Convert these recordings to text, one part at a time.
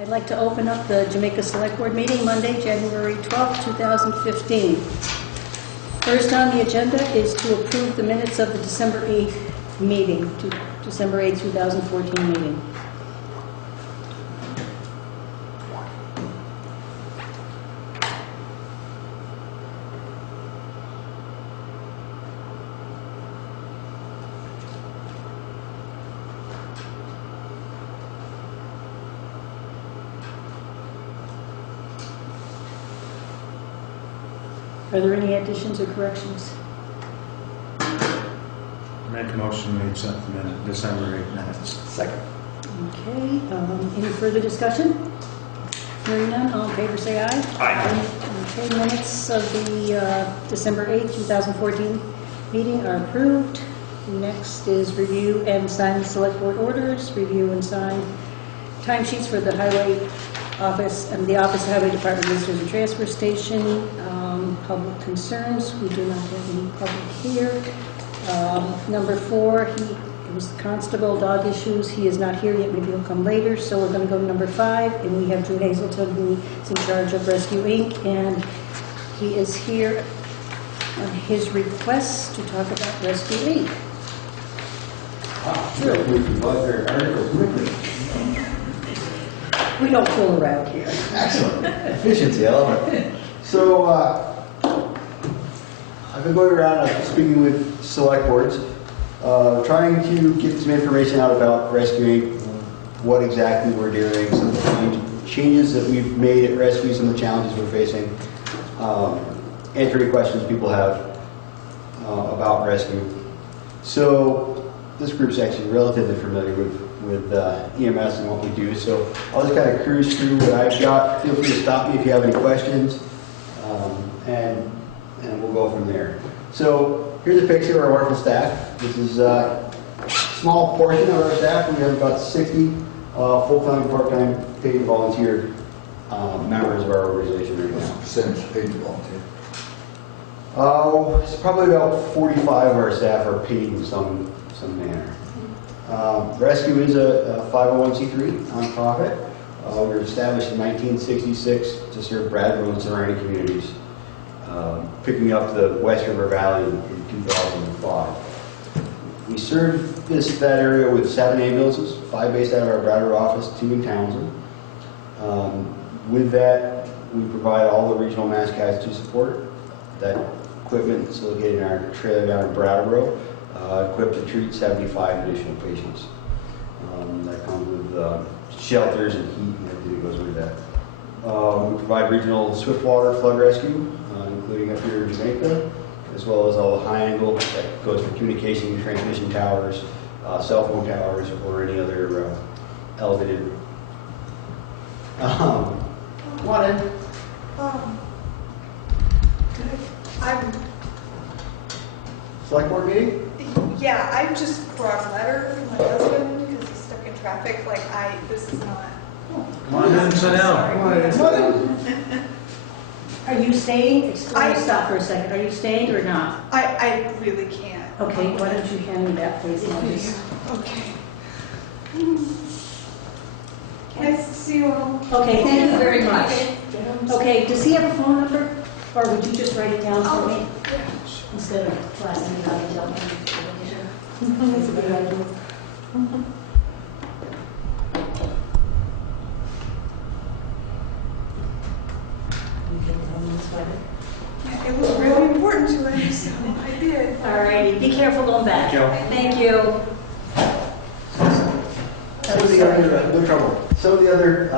I'd like to open up the Jamaica Selectboard meeting Monday, January 12th, 2015. First on the agenda is to approve the minutes of the December 8th meeting, December 8th, 2014 meeting. Are there any additions or corrections? Make a motion to accept the December 8th minutes. Second. Okay, any further discussion? Hearing none, all in favor say aye. Aye. Okay, minutes of the December 8th, 2014 meeting are approved. Next is review and sign select board orders, review and sign timesheets for the highway office and the Office of Highway Department Visitors and Transfer Station. Public concerns, we do not have any public here. Number 4, it was the constable, dog issues. He is not here yet, maybe he'll come later. So we're going to go to number 5, and we have Drew Hazelton, who is in charge of Rescue Inc., and he is here on his request to talk about Rescue Inc. Sure. We can plug their articles quickly. We don't fool around here. Excellent. Efficiency, I love it. So, I've been going around speaking with select boards, trying to get some information out about Rescue Inc., what exactly we're doing, some of the changes that we've made at Rescue, some of the challenges we're facing, answer any questions people have about Rescue. So this group's actually relatively familiar with EMS and what we do, so I'll just kind of cruise through what I've got. Feel free to stop me if you have any questions, and we'll go from there. So here's a picture of our wonderful staff. This is a small portion of our staff. We have about 60 full-time, part-time, paid volunteer members of our organization right now. What's the percentage paid to volunteer? It's probably about 45 of our staff are paid in some manner. Rescue is a 501c3 nonprofit. We were established in 1966 to serve Bradford and surrounding communities, picking up the West River Valley in 2005. We serve that area with 7 ambulances, 5 based out of our Bradford office, 2 in Townsend. With that, we provide all the regional mass casualty support. That equipment is located in our trailer down in Brattleboro, equipped to treat 75 additional patients. That comes with shelters and heat and everything that goes with that. We provide regional swiftwater flood rescue, including up here in Jamaica, as well as all the high angle that goes for communication, transmission towers, cell phone towers, or any other elevated. Wanted. I'm. Select board meeting? Yeah, I just brought a letter from my husband because he's stuck in traffic. This is not. Come on in, sit down. Are you staying? Stop for a second. Are you staying or not? I really can't. Okay, why don't you hand me that, please? Okay. Nice to see you all. Okay, thank you very much. Okay, does he have a phone number? Or would you just write it down for me? Yeah. Instead of flashing it out and jumping. That's a good idea. It was really important to him, so I did. All righty, be careful going back. Thank you. Some of the other, no trouble. Some of the other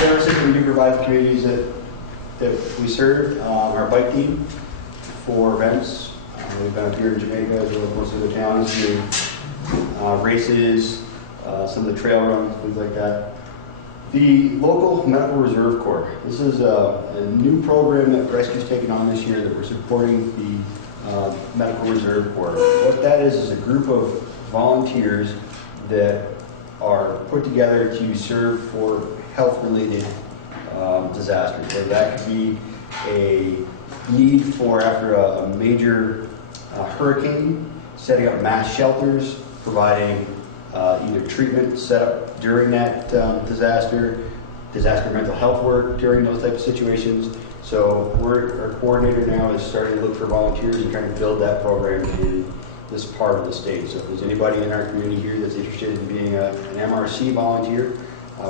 services we do provide to communities that we serve, our bike team for events. We've been up here in Jamaica as well as most of the towns doing races, some of the trail runs, things like that. The local medical reserve corps. This is a new program that Rescue's taken on this year that we're supporting the medical reserve corps. What that is a group of volunteers that are put together to serve for health-related disasters. Whether that could be a need for after a major hurricane, setting up mass shelters, providing either treatment set up during that disaster mental health work during those types of situations. So our coordinator now is starting to look for volunteers and trying to build that program in this part of the state. So if there's anybody in our community here that's interested in being an MRC volunteer,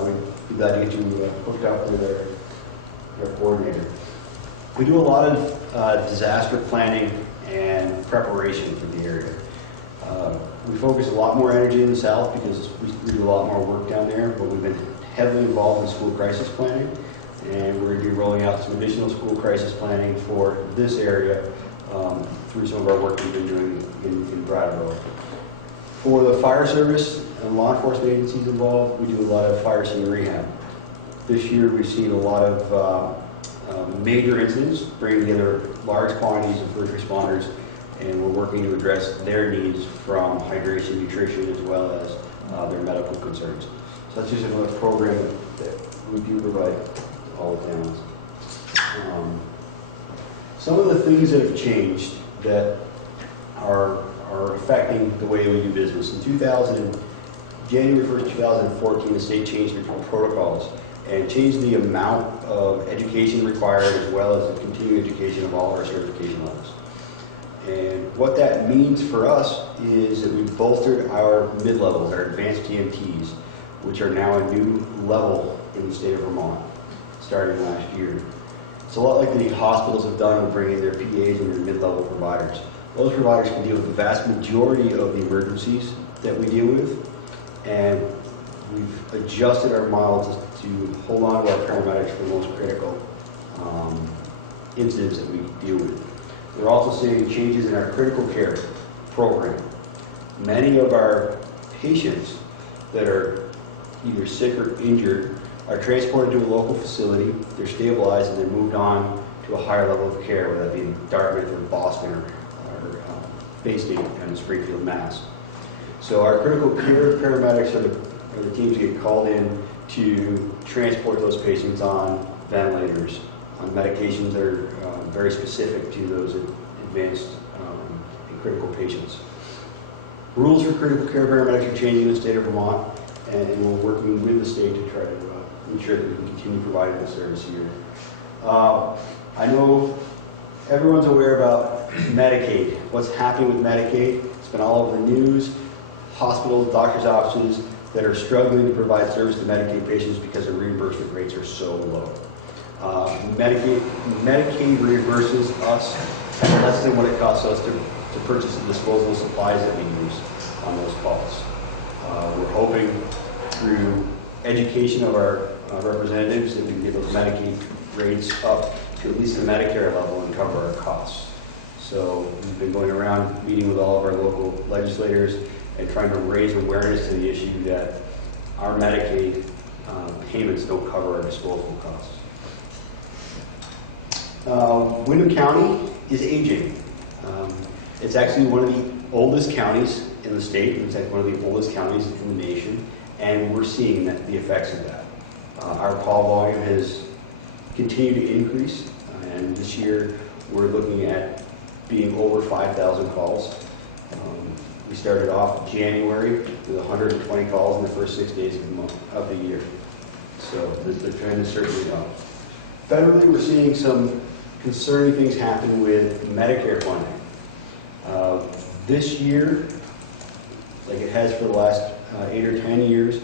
we'd be glad to get you hooked up with our coordinator. We do a lot of disaster planning and preparation for the area. We focus a lot more energy in the south because we do a lot more work down there, but we've been heavily involved in school crisis planning, and we're going to be rolling out some additional school crisis planning for this area through some of our work we've been doing in Brattleboro. For the fire service and law enforcement agencies involved, we do a lot of fire scene rehab. This year we've seen a lot of major incidents, bringing together large quantities of first responders, and we're working to address their needs from hydration, nutrition, as well as their medical concerns. So that's just another program that we do provide all the towns. Some of the things that have changed that are affecting the way we do business. In January 1st, 2014, the state changed their protocols and changed the amount of education required as well as the continuing education of all our certification levels. And what that means for us is that we've bolstered our mid-levels, our advanced GMTs, which are now a new level in the state of Vermont, starting last year. It's a lot like the hospitals have done with bringing their PAs and their mid-level providers. Those providers can deal with the vast majority of the emergencies that we deal with, and we've adjusted our models to hold on to our paramedics for the most critical incidents that we deal with. We're also seeing changes in our critical care program. Many of our patients that are either sick or injured are transported to a local facility, they're stabilized, and they're moved on to a higher level of care, whether that be in Dartmouth or Boston or Bay State and Springfield, Mass. So our critical care paramedics are the teams that get called in to transport those patients on ventilators, on medications that are very specific to those advanced and critical patients. Rules for critical care paramedics are changing in the state of Vermont, and we're working with the state to try to ensure that we can continue providing the service here. I know everyone's aware about Medicaid, what's happening with Medicaid. It's been all over the news. Hospitals, doctors' offices that are struggling to provide service to Medicaid patients because the reimbursement rates are so low. Medicaid reimburses us less than what it costs us to purchase the disposable supplies that we use on those calls. We're hoping through education of our representatives that we can get those Medicaid rates up to at least the Medicare level and cover our costs. So we've been going around meeting with all of our local legislators and trying to raise awareness to the issue that our Medicaid payments don't cover our disposable costs. Windham County is aging. It's actually one of the oldest counties in the state. It's like one of the oldest counties in the nation, and we're seeing the effects of that. Our call volume has continued to increase, and this year we're looking at being over 5,000 calls. We started off January with 120 calls in the first 6 days of the year. So the trend is certainly up. Federally, we're seeing some concerning things happen with Medicare funding. This year, like it has for the last 8 or 10 years,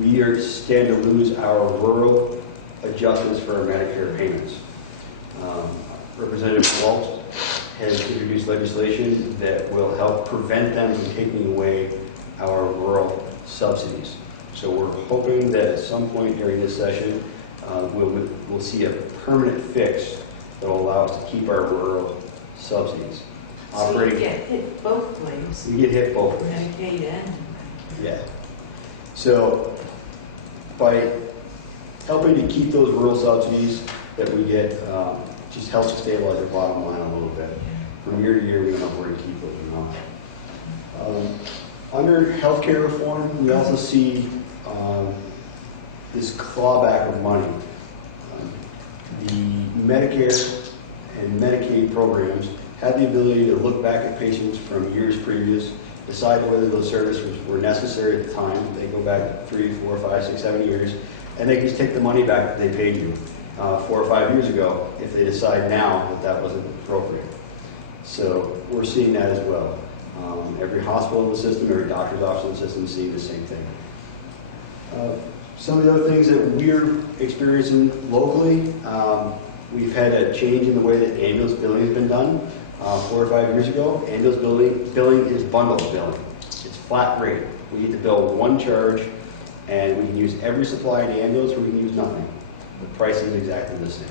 we stand to lose our rural adjustments for our Medicare payments. Representative Walt has introduced legislation that will help prevent them from taking away our rural subsidies. So we're hoping that at some point during this session, we'll see a permanent fix that will allow us to keep our rural subsidies. So you get hit both ways. We get hit both ways. Medicaid and. Yeah. So by helping to keep those rural subsidies that we get, just helps stabilize our bottom line a little bit. From year to year, we don't know if we're going to keep those or not. Under healthcare reform, we also see this clawback of money. The Medicare and Medicaid programs have the ability to look back at patients from years previous decide whether those services were necessary at the time. They go back 3, 4, 5, 6, 7 years, and they just take the money back that they paid you 4 or 5 years ago if they decide now that that wasn't appropriate. So we're seeing that as well. Every hospital in the system, every doctor's office in the system is seeing the same thing. Some of the other things that we're experiencing locally, we've had a change in the way that ambulance billing has been done. 4 or 5 years ago, ambulance billing is bundled billing. It's flat rate. We need to bill one charge, and we can use every supply in the ambulance, or we can use nothing. The pricing is exactly the same.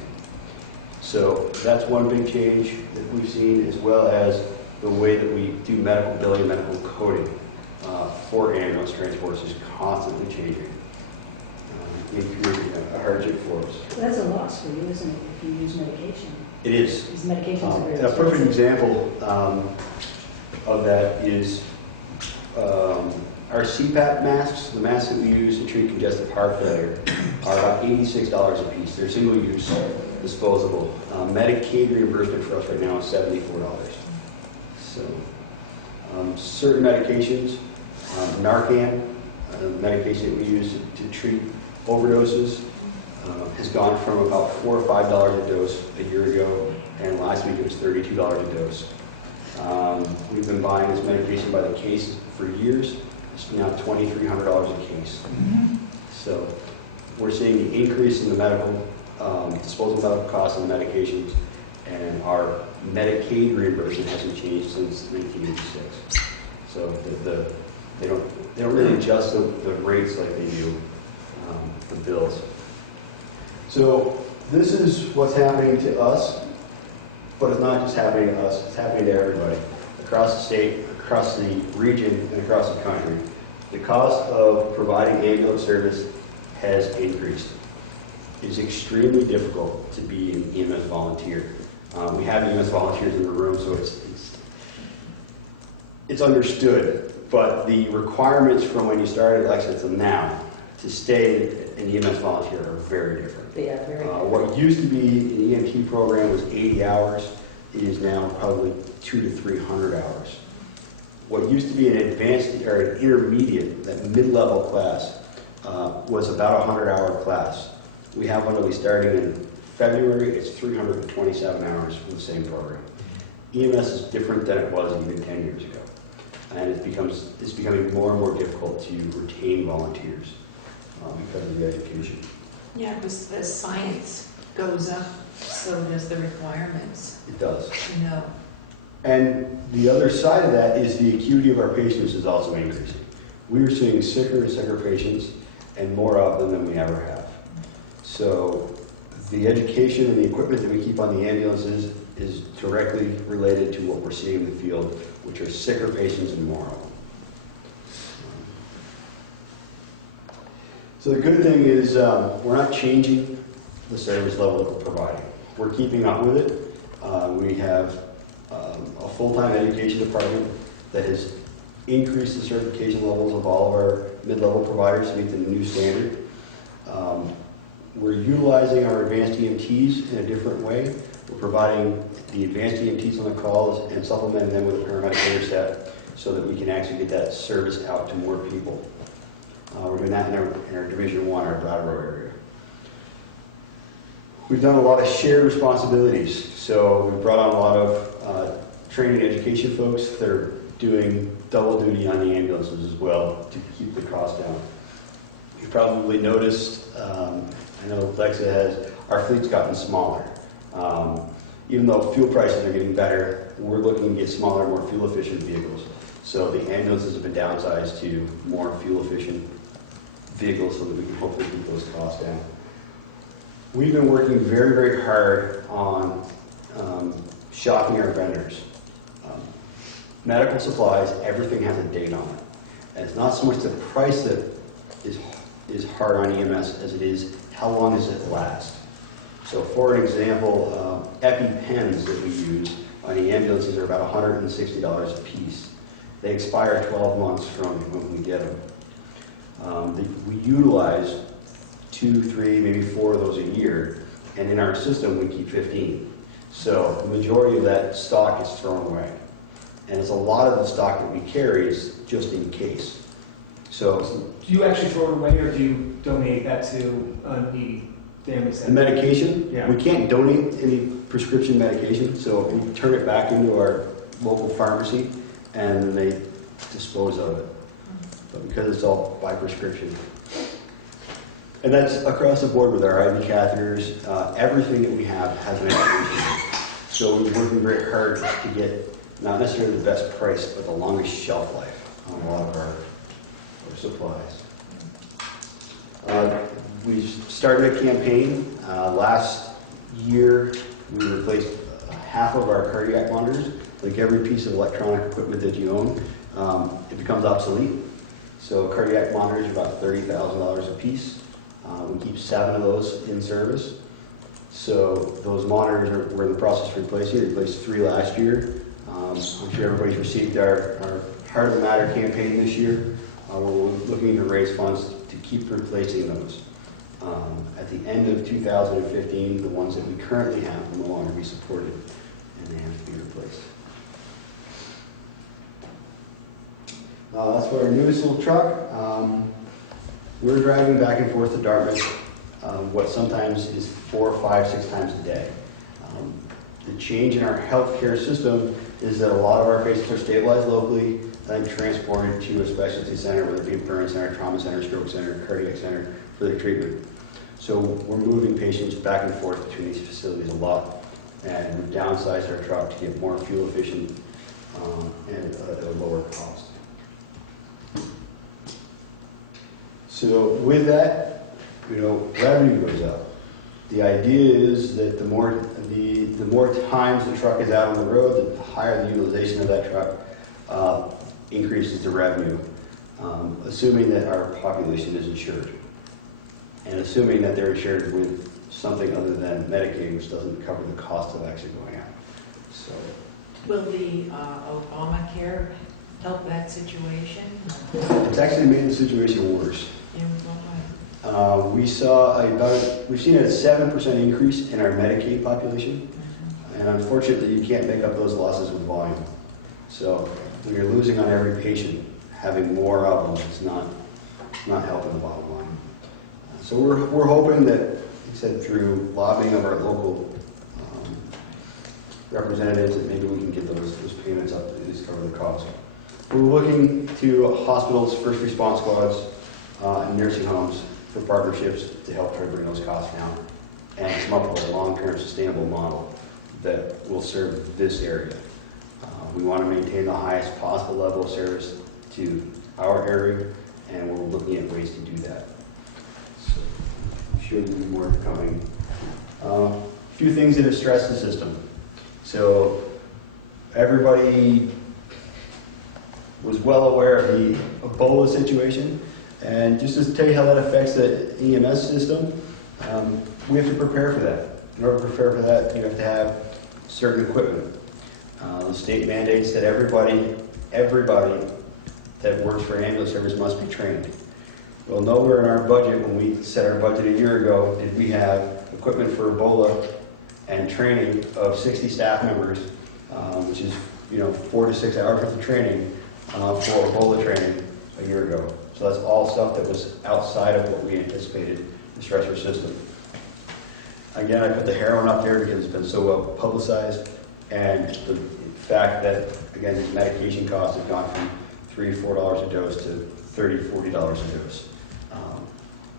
So that's one big change that we've seen, as well as the way that we do medical billing and medical coding for ambulance transports is constantly changing. It creates a hardship for us. Well, that's a loss for you, isn't it, if you use medication? It is. These medications are very And a perfect expensive. example of that is our CPAP masks, the masks that we use to treat congestive heart failure, are about $86 a piece. They're single-use, disposable. Medicaid reimbursement for us right now is $74. So, certain medications, Narcan, medication that we use to treat overdoses, has gone from about $4 or $5 a dose a year ago, and last week it was $32 a dose. We've been buying this medication by the case for years. It's now $2,300 a case. So we're seeing the increase in the medical, disposable medical costs and the medications, and our Medicaid reimbursement hasn't changed since 1986. So they don't really adjust the rates like they do the bills. So this is what's happening to us, but it's not just happening to us, it's happening to everybody. Across the state, across the region, and across the country. The cost of providing ambulance service has increased. It's extremely difficult to be an EMS volunteer. We have EMS volunteers in the room, so it's understood, but the requirements from when you started Lexington to now to stay an EMS volunteer are very different. They are very What used to be an EMT program was 80 hours. It is now probably 200 to 300 hours. What used to be an advanced or an intermediate, that mid-level class, was about a 100-hour class. We have one that we started in February. It's 327 hours for the same program. EMS is different than it was even 10 years ago, and it's becoming more and more difficult to retain volunteers because of the education. Yeah, because as science goes up, so does the requirements, It does. you know. And the other side of that is the acuity of our patients is also increasing. We are seeing sicker and sicker patients, and more of them than we ever have. So the education and the equipment that we keep on the ambulances is directly related to what we're seeing in the field, which are sicker patients and more of them. So the good thing is we're not changing the service level that we're providing. We're keeping up with it. We have a full-time education department that has increased the certification levels of all of our mid-level providers to meet the new standard. We're utilizing our advanced EMTs in a different way. We're providing the advanced EMTs on the calls and supplementing them with a paramedic care staff so that we can actually get that service out to more people. We're doing that in our Division 1, our Brattleboro area. We've done a lot of shared responsibilities. So we've brought on a lot of training and education folks that are doing double duty on the ambulances as well to keep the cost down. You've probably noticed, I know Lexa has, our fleet's gotten smaller. Even though fuel prices are getting better, we're looking to get smaller, more fuel efficient vehicles. So the ambulances have been downsized to more fuel efficient vehicles so that we can hopefully keep those costs down. We've been working very, very hard on shopping our vendors. Medical supplies, everything has a date on it. And it's not so much the price that is hard on EMS as it is how long does it last. So for an example, EpiPens that we use on the ambulances are about $160 a piece. They expire 12 months from when we get them. We utilize 2, 3, maybe 4 of those a year, and in our system we keep 15. So the majority of that stock is thrown away. And it's a lot of the stock that we carry is just in case. So Do you actually throw it away, or do you donate that to a needy family the center? medication, Yeah. we can't donate any prescription medication, so we turn it back into our local pharmacy and they dispose of it. But because it's all by prescription. And that's across the board with our IV catheters. Everything that we have has an expiration. So we're working very hard to get not necessarily the best price, but the longest shelf life on a lot of our supplies. We started a campaign. Last year, we replaced half of our cardiac monitors. Like every piece of electronic equipment that you own, it becomes obsolete. So cardiac monitors are about $30,000 a piece. We keep 7 of those in service. So those monitors we're in the process of replacing. We replaced 3 last year. I'm sure everybody's received our Heart of the Matter campaign this year. We're looking to raise funds to keep replacing those. At the end of 2015, the ones that we currently have will no longer be supported, and they have to be replaced. That's for our newest little truck. We're driving back and forth to Dartmouth, what sometimes is 4, 5, 6 times a day. The change in our healthcare system is that a lot of our patients are stabilized locally and then transported to a specialty center, whether it be a burn center, trauma center, stroke center, cardiac center, for their treatment. So we're moving patients back and forth between these facilities a lot, and we've downsized our truck to get more fuel efficient and at a lower cost. So with that, revenue goes up. The idea is that the more times the truck is out on the road, the higher the utilization of that truck increases the revenue, assuming that our population is insured. And assuming that they're insured with something other than Medicaid, which doesn't cover the cost of actually going out. So, Will the Obamacare help that situation? it's actually made the situation worse. In what way? We've seen a 7% increase in our Medicaid population, and unfortunately, you can't make up those losses with volume. So when you're losing on every patient, having more of them is not helping the bottom line. So we're hoping that, like I said, through lobbying of our local representatives, that maybe we can get those payments up to at least cover the cost. We're looking to hospitals, first response squads, and nursing homes for partnerships to help try to bring those costs down and come up with a long-term sustainable model that will serve this area. We want to maintain the highest possible level of service to our area, and we're looking at ways to do that. So I'm sure there'll be more coming. A few things that have stressed the system. So everybody was well aware of the Ebola situation. And just to tell you how that affects the EMS system, we have to prepare for that. In order to prepare for that, you have to have certain equipment. The state mandates that everybody that works for ambulance service must be trained. Well, nowhere in our budget, when we set our budget a year ago, did we have equipment for Ebola and training of 60 staff members, which is 4 to 6 hours worth of training for Ebola training a year ago. So that's all stuff that was outside of what we anticipated the stressor system. Again, I put the heroin up there because it's been so well publicized, and the fact that, again, these medication costs have gone from $3 to $4 a dose to $30 to $40 a dose.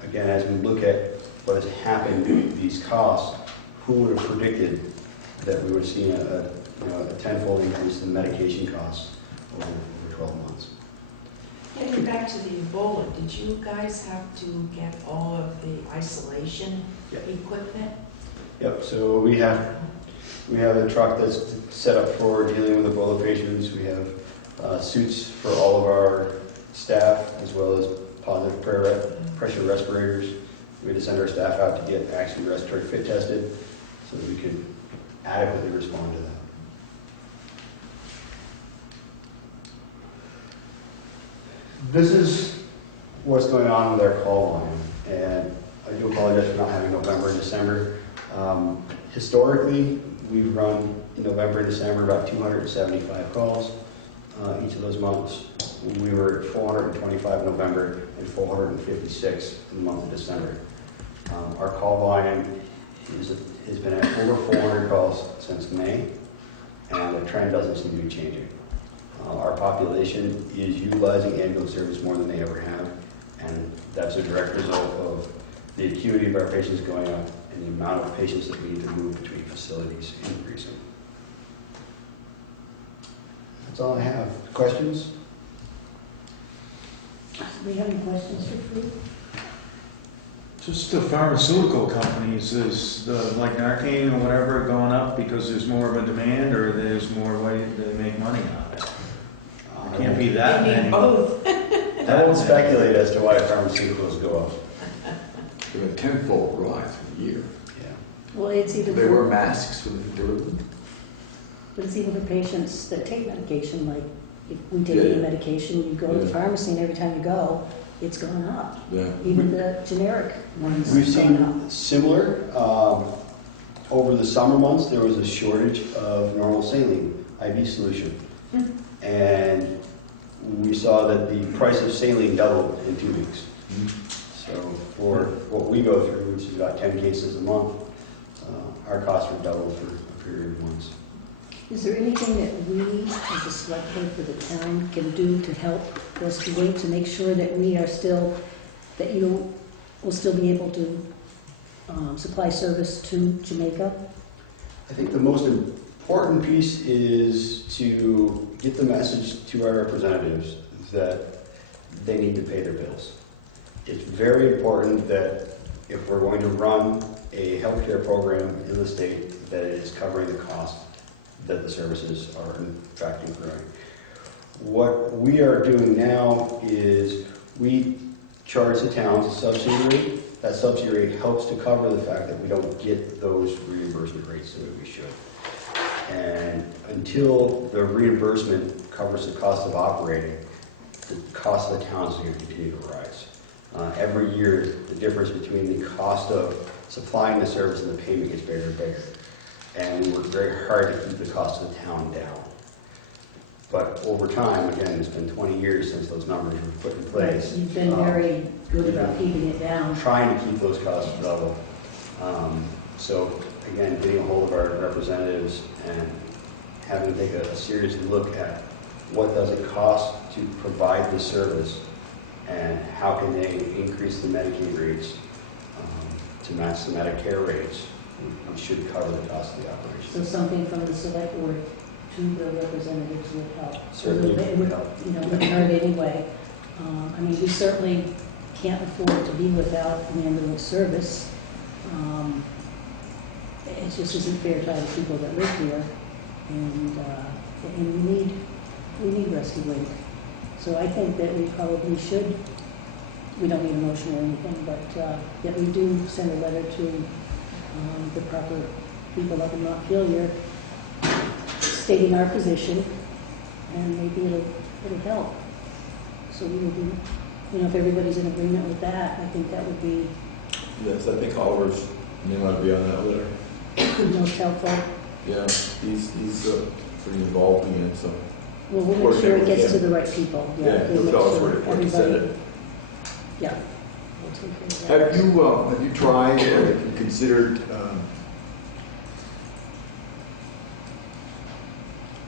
Again, as we look at what has happened with these costs, who would have predicted that we would have seen a tenfold increase in medication costs over 12 months? Getting back to the Ebola, did you guys have to get all of the isolation equipment? Yep, so we have a truck that's set up for dealing with Ebola patients. We have suits for all of our staff, as well as positive pressure respirators. We had to send our staff out to get actually respiratory fit tested so that we could adequately respond to that. This is what's going on with our call volume, and I do apologize for not having November and December. Historically, we've run in November and December about 275 calls. each of those months. We were at 425 in November and 456 in the month of December. Our call volume has been at over 400 calls since May, and the trend doesn't seem to be changing. Our population is utilizing ambulance service more than they ever have, and that's a direct result of the acuity of our patients going up and the amount of patients that we need to move between facilities increasing. That's all I have. Questions? Do we have any questions for Free? Just the pharmaceutical companies, is the, like Narcan or whatever, going up because there's more of a demand, or there's more way to make money on it? It can't be that Maybe many. both. I won't speculate as to why pharmaceuticals go up. They had a tenfold rise in a year. Yeah. Well, it's even They wear for, masks when they deliver them. but it's even for patients that take medication, like if we take Yeah, any yeah. medication, you go to the Yeah. pharmacy and every time you go, it's gone up. Yeah. Even the generic ones We've gone up. seen similar. Over the summer months, there was a shortage of normal saline IV solution. And we saw that the price of saline doubled in 2 weeks. So for what we go through, which is about 10 cases a month, our costs were doubled for a period of months. Is there anything that we, as a select board for the town, can do to help Rescue Wing to make sure that we are still, that you will still be able to supply service to Jamaica? I think the most important piece is to get the message to our representatives that they need to pay their bills. It's very important that if we're going to run a healthcare program in the state, that it is covering the cost that the services are in fact incurring. What we are doing now is we charge the towns a subsidy rate. That subsidy rate helps to cover the fact that we don't get those reimbursement rates that we should. And until the reimbursement covers the cost of operating, the cost of the towns is going to continue to rise. Every year, the difference between the cost of supplying the service and the payment gets bigger and bigger. And we work very hard to keep the cost of the town down. But over time, again, it's been 20 years since those numbers were put in place. You've been very good about keeping it down. Trying to keep those costs level. So again, getting a hold of our representatives and having to take a serious look at what does it cost to provide this service and how can they increase the Medicaid rates to match the Medicare rates. We should cover the cost of the So operation. something from the select board to the representatives would help. Certainly It would, help. you know, wouldn't hurt anyway. I mean, we certainly can't afford to be without an ambulance service. It just isn't fair to other people that live here, and we need Rescue Wing. So I think that we probably should. We don't need a motion or anything, but that we do send a letter to the proper people up in Montpelier, stating our position, and maybe it'll help. So we will be, you know, if everybody's in agreement with that, I think that would be Yes, I think Oliver's name ought to be on that letter. most helpful. Yeah, he's pretty involved in it, so. Well, we'll make sure it gets to the right people. Yeah, we'll he'll make tell us sure where to send everybody- it. Yeah. We'll take care of that. Have you tried or have you considered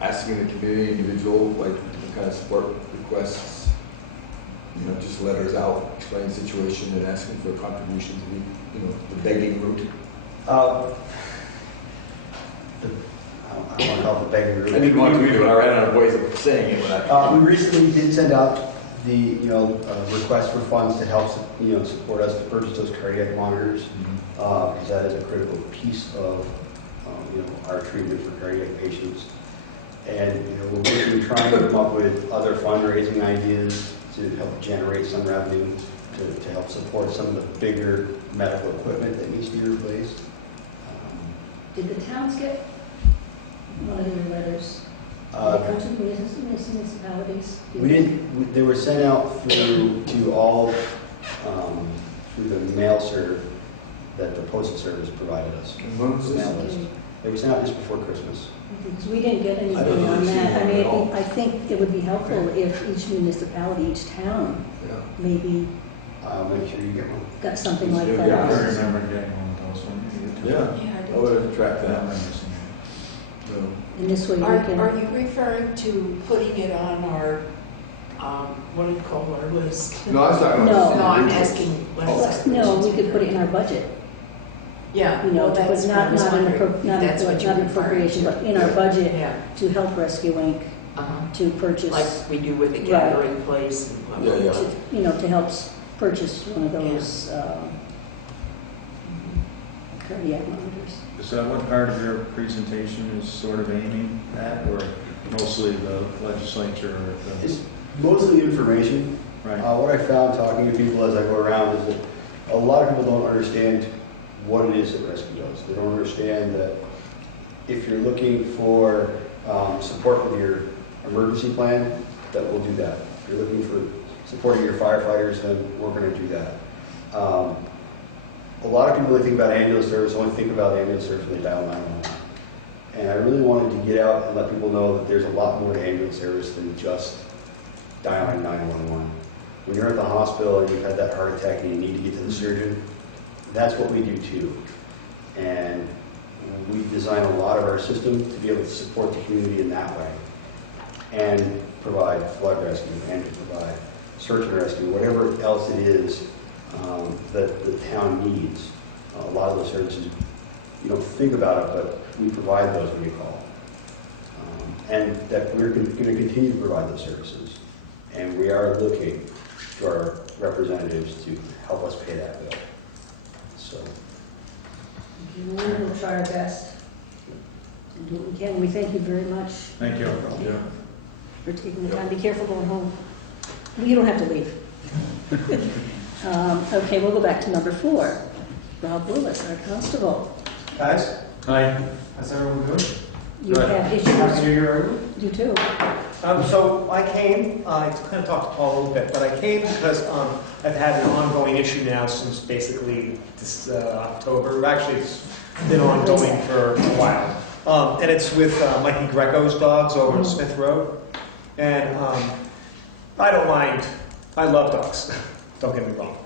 asking the community individual, like, what kind of support requests, you know, just letters out, explaining the situation and asking for contributions, you know, the begging route? I don't want to call it the begging route. I didn't want to either, but I ran out of ways of saying it when I. We recently did send out the, request for funds to help, support us to purchase those cardiac monitors, because that is a critical piece of, our treatment for cardiac patients. And, we're trying to come up with other fundraising ideas to help generate some revenue, to help support some of the bigger medical equipment that needs to be replaced. Did the towns get one of your letters? Did Uh, they come to the municipalities? We didn't, they were sent out to all, through the mail serve that the postal service provided us. And when was this? Mail list. They were sent out just before Christmas. Because we didn't get I don't anything know on if that. I she mean, at all. I think it would be helpful if each municipality, each town, Yeah. maybe I'll make sure you get one. got something like Yeah, I that. remember getting one of those when you get to. Yeah, Yeah, I I do. would have tracked I that. remember seeing No. And this way we Are can, you referring to putting it on our, what do you call our list? No, I was talking No. about. No, I'm individuals. asking. what Oh. is that? no, we could put it in our budget. Yeah. You know, well, to put that's what I not was an wondering, appro- if not that's what you're an appropriation, but in our budget Yeah, to help Rescue Inc. uh-huh. to purchase, Like we do with the Right. gathering place and blah, blah, Yeah, blah. yeah. you know, to help purchase one of those cardiac monitors. it. Is that what part of your presentation is sort of aiming at, or mostly the legislature or the? It's mostly information. Right. What I found talking to people as I go around is that a lot of people don't understand what it is that rescue does. They don't understand that if you're looking for support with your emergency plan, that we'll do that. If you're looking for supporting your firefighters, then we're going to do that. A lot of people, when they think about ambulance service, only think about the ambulance service when they dial 911. And I really wanted to get out and let people know that there's a lot more to ambulance service than just dialing 911. When you're at the hospital and you've had that heart attack and you need to get to the surgeon, that's what we do too. And we design a lot of our system to be able to support the community in that way and provide flood rescue and to provide search and rescue, whatever else it is that the town needs. A lot of those services, you don't think about it, but we provide those when you call. And that we're going to continue to provide those services. And we are looking to our representatives to help us pay that bill. So, We'll try our best and do what we can. We thank you very much Thank you. Yeah. for taking the time. Be careful going home. Well, you don't have to leave. Okay, we'll go back to number 4. Rob Willis, our constable. Guys, Hi. how's everyone doing? You Good. have Happy issues. New Year, everyone. You too. So I came, I kind of talked to Paul a little bit, but I came because I've had an ongoing issue now since basically this October. Actually, it's been ongoing for a while. And it's with Mikey Greco's dogs over on Smith Road. And I don't mind, I love dogs, don't get me wrong.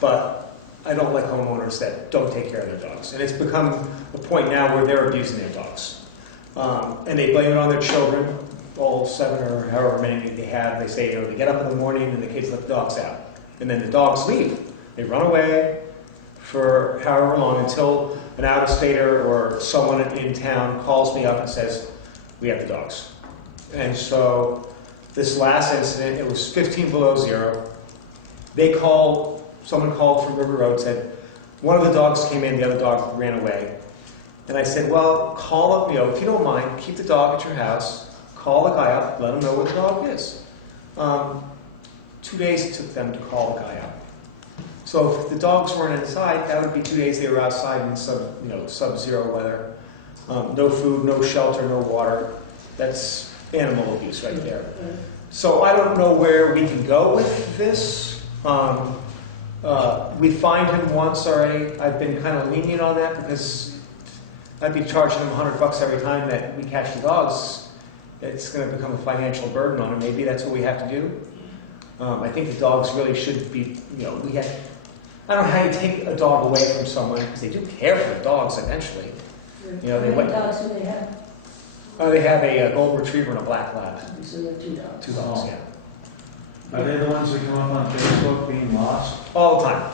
But I don't like homeowners that don't take care of their dogs. And it's become a point now where they're abusing their dogs. And they blame it on their children, all 7 or however many they have. They say, you know, they get up in the morning and the kids let the dogs out. And then the dogs leave. They run away for however long until an out-of-stater or someone in town calls me up and says, we have the dogs. And so this last incident, it was 15 below zero. Someone called from River Road, said, one of the dogs came in, the other dog ran away. And I said, well, call up, you know, if you don't mind, keep the dog at your house, call the guy up, let him know where the dog is. 2 days it took them to call the guy up. So if the dogs weren't inside, that would be 2 days they were outside in sub-zero weather. No food, no shelter, no water. That's animal abuse right there. So I don't know where we can go with this. We fined him once already. I've been kind of lenient on that because I'd be charging him $100 every time that we catch the dogs. It's going to become a financial burden on him. Maybe that's what we have to do. I think the dogs really should be, you know, I don't know how you take a dog away from someone because they do care for the dogs eventually. You know, How many dogs do they have? They have a golden retriever and a black lab. So you have 2 dogs. 2 dogs, Oh. yeah. Are they the ones that come up on Facebook being lost? All the time.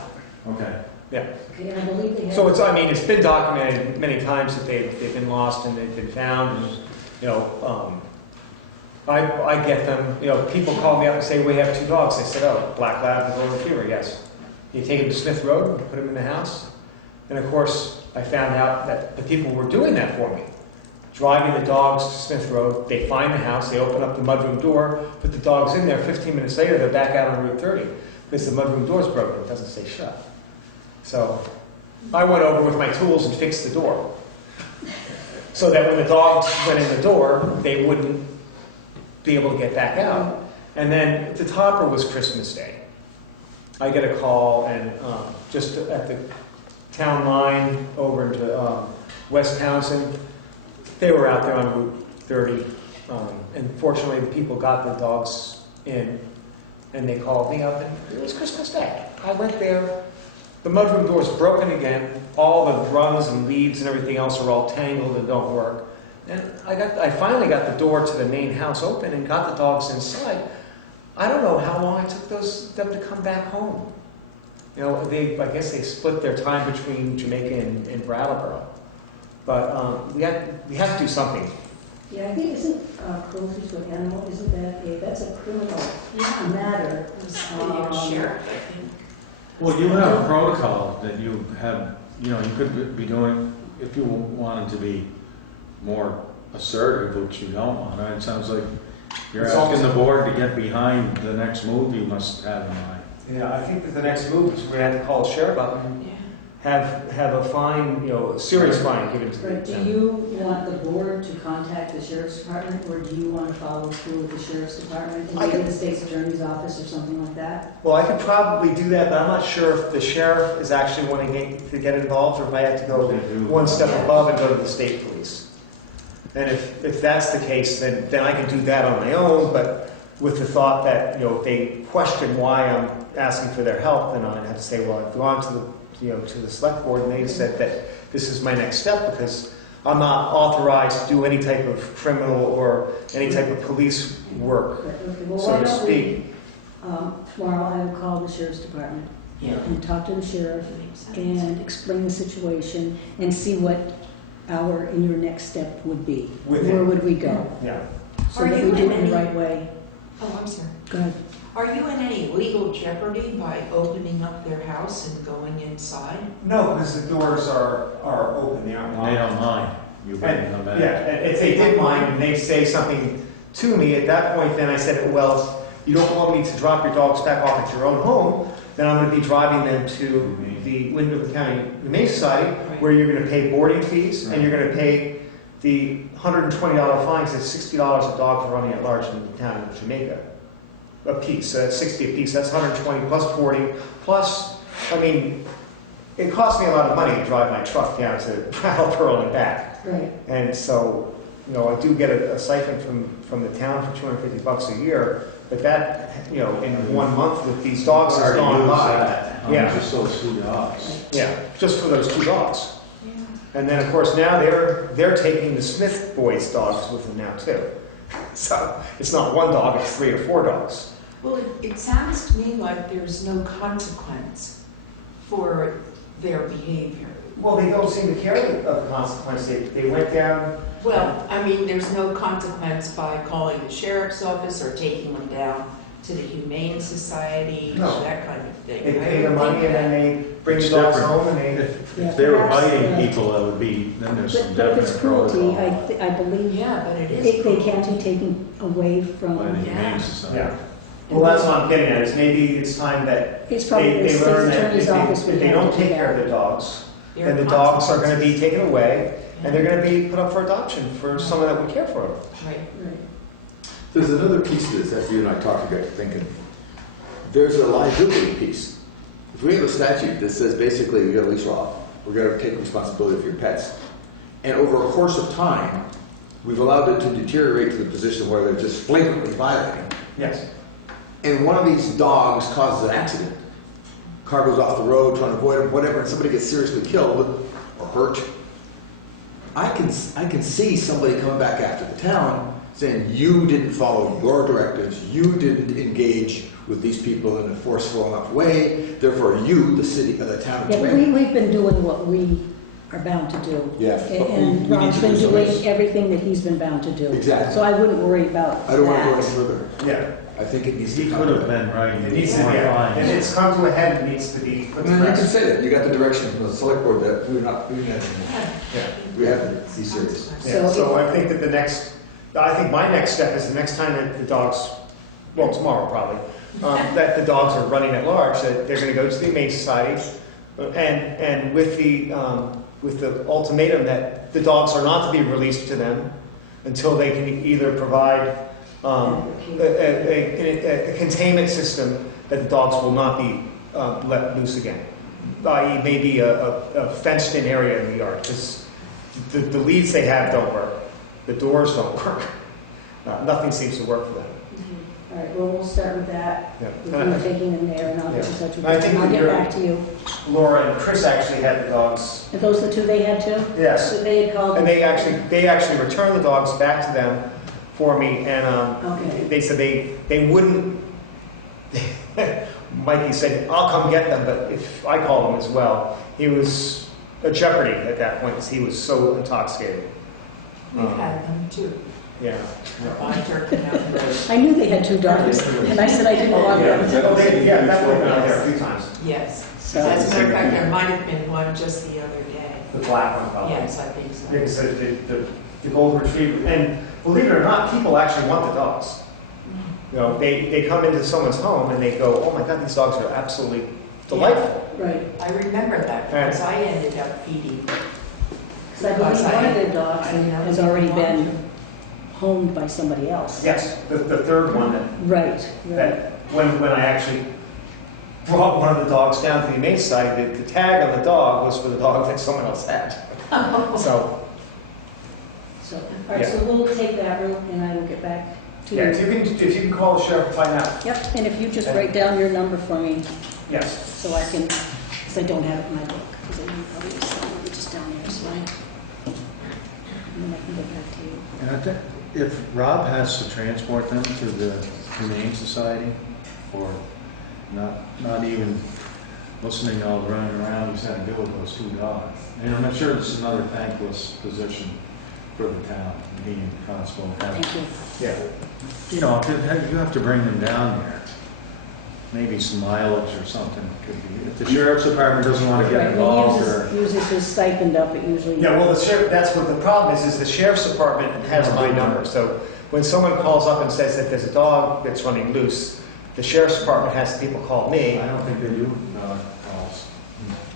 Okay. Okay, and I believe they have. So it's been documented many times that they've been lost and they've been found. And, you know, I get them. You know, people call me up and say we have 2 dogs. I said, oh, black lab and golden retriever. Yes. You take them to Smith Road and put them in the house. And of course, I found out that the people were doing that for me. Driving the dogs to Smith Road, they find the house, they open up the mudroom door, put the dogs in there. 15 minutes later, they're back out on Route 30 because the mudroom door's broken. It doesn't stay shut. So I went over with my tools and fixed the door so that when the dogs went in the door, they wouldn't be able to get back out. And then the topper was Christmas Day. I get a call, and just at the town line over into West Townsend, they were out there on Route 30, and fortunately the people got the dogs in, and they called me up, and it was Christmas Day. I went there, the mudroom door's broken again, all the rungs and leads and everything else are all tangled and don't work. And I finally got the door to the main house open and got the dogs inside. I don't know how long it took them to come back home. You know, I guess they split their time between Jamaica and Brattleboro. But we have to do something. Yeah, I think isn't cruelty to an animal, that's a criminal matter. Your sheriff, I think. Well, you have a protocol that you have, you could be doing, if you wanted to be more assertive, which you don't want. It sounds like you're It's asking also- the board to get behind the next move you must have in mind. Yeah, I think that the next move is we have to call the sheriff up and Yeah. have a fine, a serious fine given to But do them. you want the board to contact the sheriff's department, or do you want to follow through with the sheriff's department, I and can- the state's attorney's office or something like that? Well, I could probably do that, but I'm not sure if the sheriff is actually wanting to get involved, or if I have to go one step above and go to the state police. And if that's the case, then I can do that on my own, but with the thought that, if they question why I'm asking for their help, then I'd have to say, well, I've gone to the select board, and they said that this is my next step, because I'm not authorized to do any type of criminal or any type of police work, Okay, well, so why to don't speak. we, tomorrow I will call the sheriff's department Yeah. and talk to the sheriff Makes sense. and explain the situation and see what your next step would be. With Where him. would we go? Yeah. So Are that you we do in it the any- right way. Oh, I'm sorry. Go ahead. Are you in any legal jeopardy by opening up their house and going inside? No, because the doors are open, they aren't And they locked. don't mind you bringing them And, back. yeah, and if they did mind and they say something to me, at that point, then I said, well, you don't want me to drop your dogs back off at your own home, then I'm going to be driving them to the Windover County Humane Society, where you're going to pay boarding fees, and you're going to pay the $120 fine, because it's $60 a dog for running at large in the town of Jamaica. A piece, so that's 60 a piece, that's 120 plus boarding, plus, it costs me a lot of money to drive my truck down to Brattleboro and back. Right. And so, I do get a stipend from the town for $250 a year, but that, in 1 month with these dogs has Already gone used by. that. Yeah. Just those 2 dogs. Yeah, just for those 2 dogs. Yeah. And then, of course, now they're taking the Smith boys' dogs with them now, too. So it's not 1 dog, it's 3 or 4 dogs. Well, it sounds to me like there's no consequence for their behavior. Well, they don't seem to care of the consequence. They went down. Well, there's no consequence by calling the sheriff's office or taking them down to the Humane Society, No. that kind of thing. They I pay the would money think and then that- they bring the It's dogs different. home and they. If they were Perhaps, biting people, that would be, then there's some But if it's definite cruelty, protocol I believe Yeah, but it is. they can't be taken away by the from, Yeah. Humane Society. Yeah. Well, that's what I'm getting at, is maybe it's time that it's probably the they state's learn that attorney's office if would they have don't to do take care of that. the dogs, There then the are dogs are going to be consequences. taken away and they're going to be put up for adoption for someone that would care for them. Right. Right. There's another piece to this, after you and I talked, I got to thinking. There's a liability piece. If we have a statute that says basically you got to leash off, we're going to take responsibility for your pets, and over a course of time, we've allowed it to deteriorate to the position where they're just flagrantly violating, Yes. and one of these dogs causes an accident, car goes off the road trying to avoid it, whatever, and somebody gets seriously killed or hurt, I can see somebody coming back after the town saying, you didn't follow your directives, you didn't engage with these people in a forceful enough way, therefore you, the city, the town of Yeah, but Jamaica. we've been doing what we are bound to do. Yeah, but And we need Ron's to been do some of doing this. everything that he's been bound to do. Exactly. So I wouldn't worry about I don't want to go any that. further. Yeah. I think it needs to He come. could have been writing It needs to more be, fines. and it's come to a head, it needs to be put to And you can rest. say that, you got the direction from the select board that we have to be serious. Yeah, so I think that I think my next step is the next time that the dogs, well, tomorrow probably, that the dogs are running at large, that they're going to go to the Humane Society, and with the ultimatum that the dogs are not to be released to them until they can either provide a containment system that the dogs will not be let loose again, i.e. maybe a fenced-in area in the yard, because the leads they have don't work. the doors don't work. Nothing seems to work for them. All right, well, we'll start with that. Yeah. We're taking them there, and I'll get in touch with you. I think And I'll get you're- back to you. Laura and Chris actually had the dogs. Are those the two they had too? Yes. So they had called? And they actually returned the dogs back to them for me, and Okay. they said they wouldn't. Mikey said, "I'll come get them," but if I called him as well, he was a jeopardy at that point because he was so intoxicated. We've had them too. Yeah. On Turkey Mountain Road. I knew they had two dogs, and I said I didn't want them. Oh, yeah, that's what I've been out there a few times. Yes. So- As a matter of fact, there might have been one just the other day. The black one, probably. Yes, I think so. Yeah, because the golden retriever, and believe it or not, people actually want the dogs. You know, they come into someone's home and they go, "Oh my God, these dogs are absolutely delightful." Right, I remember that because I ended up feeding. because I believe one of the dogs has already been homed by somebody else. Yes, the third one Right, right. that when I actually brought one of the dogs down to the humane society, the tag on the dog was for the dog that someone else had. So, So, all right, so we'll take that route, and I will get back to yeah, you. if you can call the sheriff and find out. Yep, and if you just write down your number for me, Yes. so I can, because I don't have it in my book, because I probably just down there, so and then I can get back to you. And I think if Rob has to transport them to the Humane Society, or not even listening to all the running around he's had to do with those two dogs. And I'm sure this is another thankless position for the town, being constable. Thank you. Yeah. You know, you have to bring them down there. Maybe some mileage or something could be. If the sheriff's department doesn't want to get Right, involved, he or uses his stipend up, it usually. Yeah, well, the sheriff, that's what the problem is the sheriff's department has my number. So when someone calls up and says that there's a dog that's running loose, the sheriff's department has people call me, I don't think they do calls.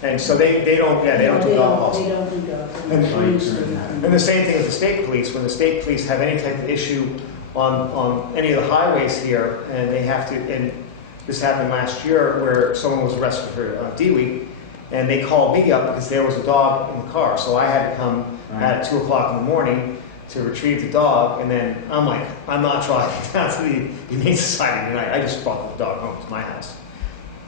and so they don't do dog calls. They don't do dog calls. And- They usually do nothing. And the same thing with the state police. When the state police have any type of issue on any of the highways here, and they have to, and this happened last year where someone was arrested for D-Week, and they called me up because there was a dog in the car. So I had to come at 2 o'clock in the morning to retrieve the dog, and then I'm like, I'm not driving down to the Humane Society tonight. I just brought the dog home to my house.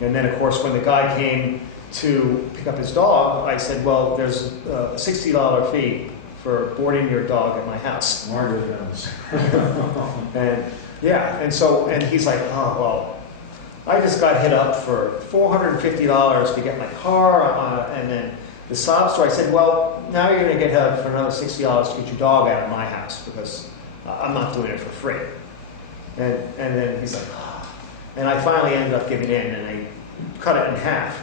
And then, of course, when the guy came to pick up his dog, I said, well, there's a $60 fee for boarding your dog at my house. Margaret knows. And yeah, and he's like, oh, well, I just got hit up for $450 to get my car, and then the sob story. I said, well, now you're going to get hit up for another $60 to get your dog out of my house because I'm not doing it for free. And then he's like, oh. And I finally ended up giving in, and I cut it in half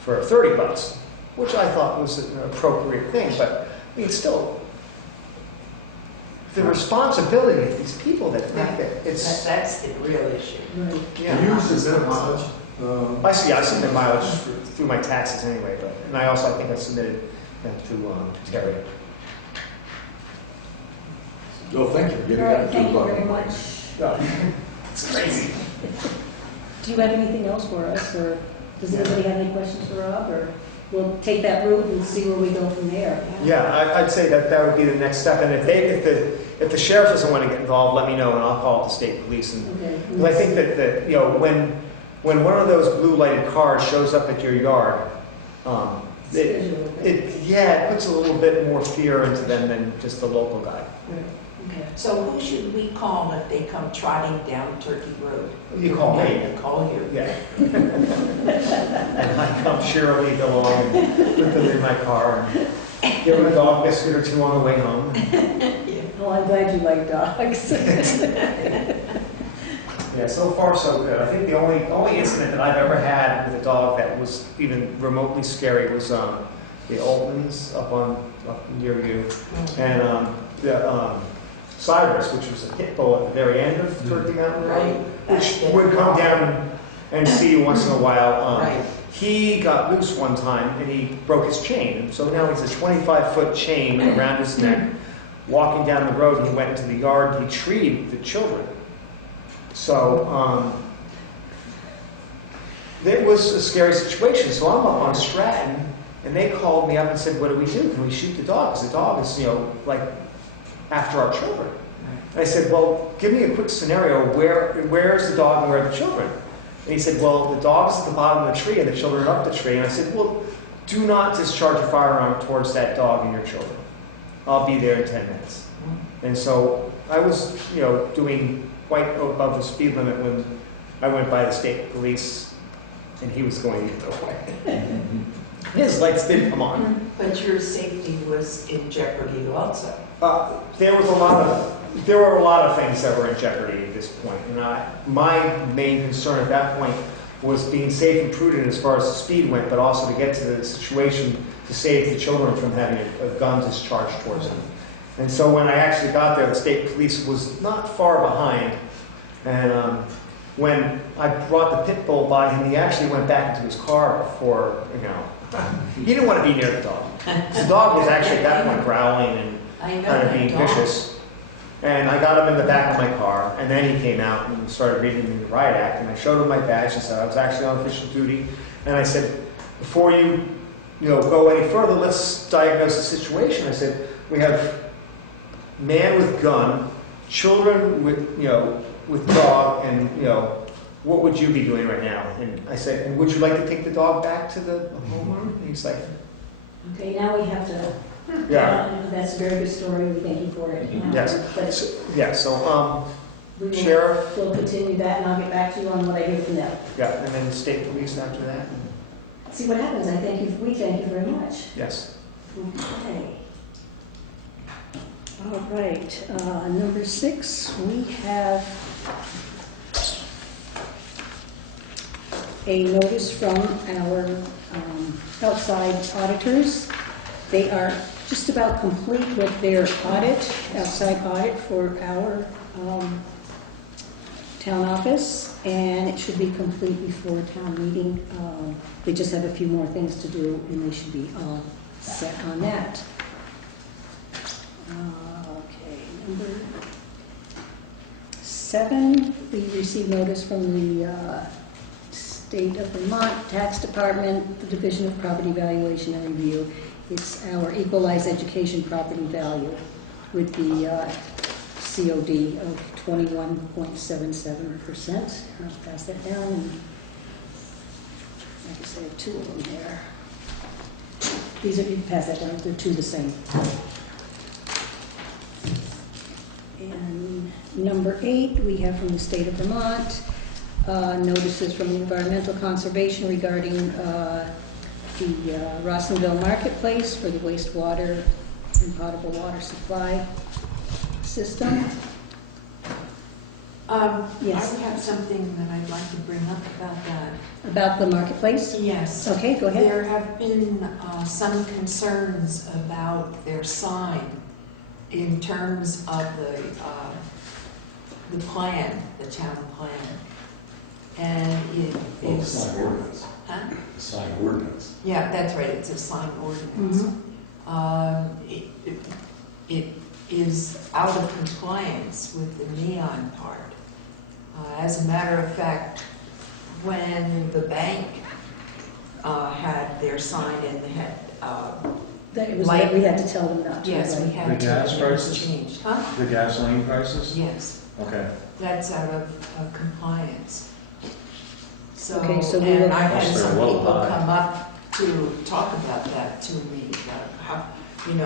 for $30, which I thought was an appropriate thing. But I mean, still, the responsibility of these people that think that it's That's the real issue. Right. yeah. Used is that mileage? I submit mileage through my taxes anyway, but, and I also, I think I submitted that to Terry. Oh, thank you. All Getting right, back to thank you the very bottom. much. It's crazy. Do you have anything else for us, or does anybody have any questions for Rob, or we'll take that route and see where we go from there? Yeah, I'd say that would be the next step, and if the sheriff doesn't want to get involved, let me know, and I'll call the state police. And Okay. because I think that you know, when one of those blue lighted cars shows up at your yard, it puts a little bit more fear into them than just the local guy. Right. Okay. So who should we call if they come trotting down Turkey Road? You call me. Yeah, call you. Yeah. And I come cheerily along and put them in my car and give them a dog biscuit or two on the way home. Well, I'm glad you like dogs. Yeah, so far so good. I think the only incident that I've ever had with a dog that was even remotely scary was the Altmans up near you, and the Cyrus, which was a pit bull at the very end of Turkey Mountain Road, Right. which would come down and see you once in a while. Right. He got loose one time and he broke his chain, and so now he's a 25-foot chain around his neck, walking down the road. And he went into the yard and he treed the children. So it was a scary situation. So I'm up on Stratton, and they called me up and said, "What do we do? Can we shoot the dog? Because the dog is, you know, like after our children. And I said, well, give me a quick scenario. Where's the dog and where are the children? And he said, well, the dog's at the bottom of the tree and the children are up the tree. And I said, well, do not discharge a firearm towards that dog and your children. I'll be there in 10 minutes. And so I was, doing quite above the speed limit when I went by the state police and he was going the other way. His lights didn't come on. But your safety was in jeopardy also. There were a lot of things that were in jeopardy at this point. And my main concern at that point was being safe and prudent as far as the speed went, but also to get to the situation to save the children from having a gun discharged towards them. And so when I actually got there, the state police was not far behind. And when I brought the pit bull by him, he actually went back into his car before, he didn't want to be near the dog. The dog was actually at that point growling and kind of being vicious. And I got him in the back of my car, and then he came out and started reading me the riot act, and I showed him my badge and said I was actually on official duty. And I said, before you go any further, let's diagnose the situation. I said, we have man with gun, children with dog, and what would you be doing right now? And I said, and would you like to take the dog back to the homeowner? And he's like, Okay, now we have to, that's a very good story, we thank you for it. yes. But So, we will- Sheriff? We'll continue that, and I'll get back to you on what I hear from them. Yeah, and then the state police after that. See what happens, we thank you very much. Yes. Okay. All right, number 6, we have a notice from our outside auditors. They are just about complete with their outside audit for our town office, and it should be complete before town meeting. They just have a few more things to do, and they should be all set on that. Okay, number 7, we received notice from the State of Vermont Tax Department, the Division of Property Valuation and Review. It's our equalized education property value with the COD of 21.77%. I'll pass that down, and I guess I have 2 of them there. These are, you can pass that down, they're 2 the same. And number 8, we have from the State of Vermont, notices from the Environmental Conservation regarding the Rossonville Marketplace for the wastewater and potable water supply system. Yes. I have something that I'd like to bring up about that. About the marketplace? Yes. Okay, go ahead. There have been some concerns about their sign in terms of the plan, the town plan. And it Well, is... the sign ordinance. Huh? The sign ordinance. Yeah, that's right, it's a sign ordinance. It is out of compliance with the neon part. As a matter of fact, when the bank had their sign and they had That it was, light- we had to tell them not to. yes, we right? had The to gas it was prices? changed. Huh? The gasoline prices? Yes, Okay. that's out of compliance. So, Okay, so we and will- I had They're some well people high. come up to talk about that to me, about how,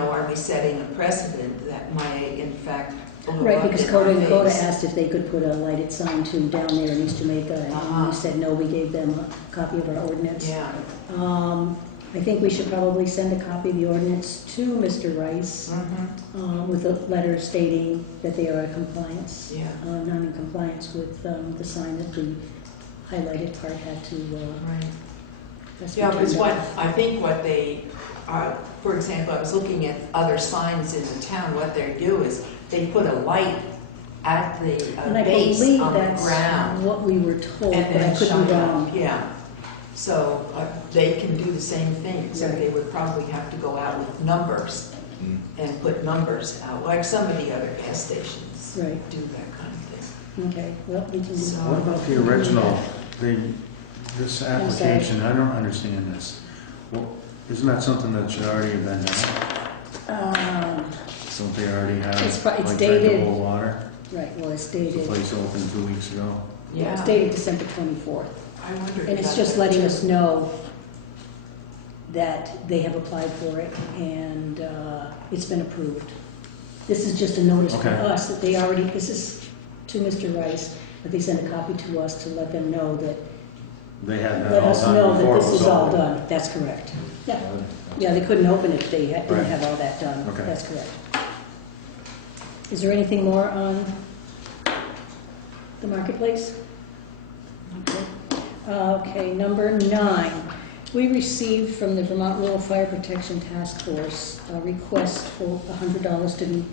are we setting a precedent that might in fact blow Right, up because in our Coda and Coda face? asked if they could put a lighted sign too down there in East Jamaica, and Uh-huh. we said no, we gave them a copy of our ordinance. Yeah, I think we should probably send a copy of the ordinance to Mr. Rice with a letter stating that they are in compliance, yeah, not in compliance with the sign that the highlighted part had to. right. has to Yeah, be because turned what, off. I think what they are, for example, I was looking at other signs in the town, what they do is they put a light at the And I base believe on the that's ground. what we were told, And but I then could shine be wrong. up, yeah. So they can do the same thing, except Right. they would probably have to go out with numbers and put numbers out, like some of the other gas stations Right. do that kind of thing. Okay, well, we can do So- What about the original, this application? I don't understand this. Well, isn't that something that should already have been done? Don't they already have It's like dated. drinkable water? Right, well, it's The dated, place opened 2 weeks ago. it's dated December 24th. I wondered. And it's about just that, letting too. us know that they have applied for it and it's been approved. This is just a notice for Okay. us that they already, this is to Mr. Rice, but they sent a copy to us to let them know that, They had that let all us done know before that it this was is all open. done. That's correct. Yeah, yeah, they couldn't open it if they didn't Right. have all that done. Okay. That's correct. Is there anything more on the marketplace? Okay, number 9. We received from the Vermont Rural Fire Protection Task Force a request for $100 to be,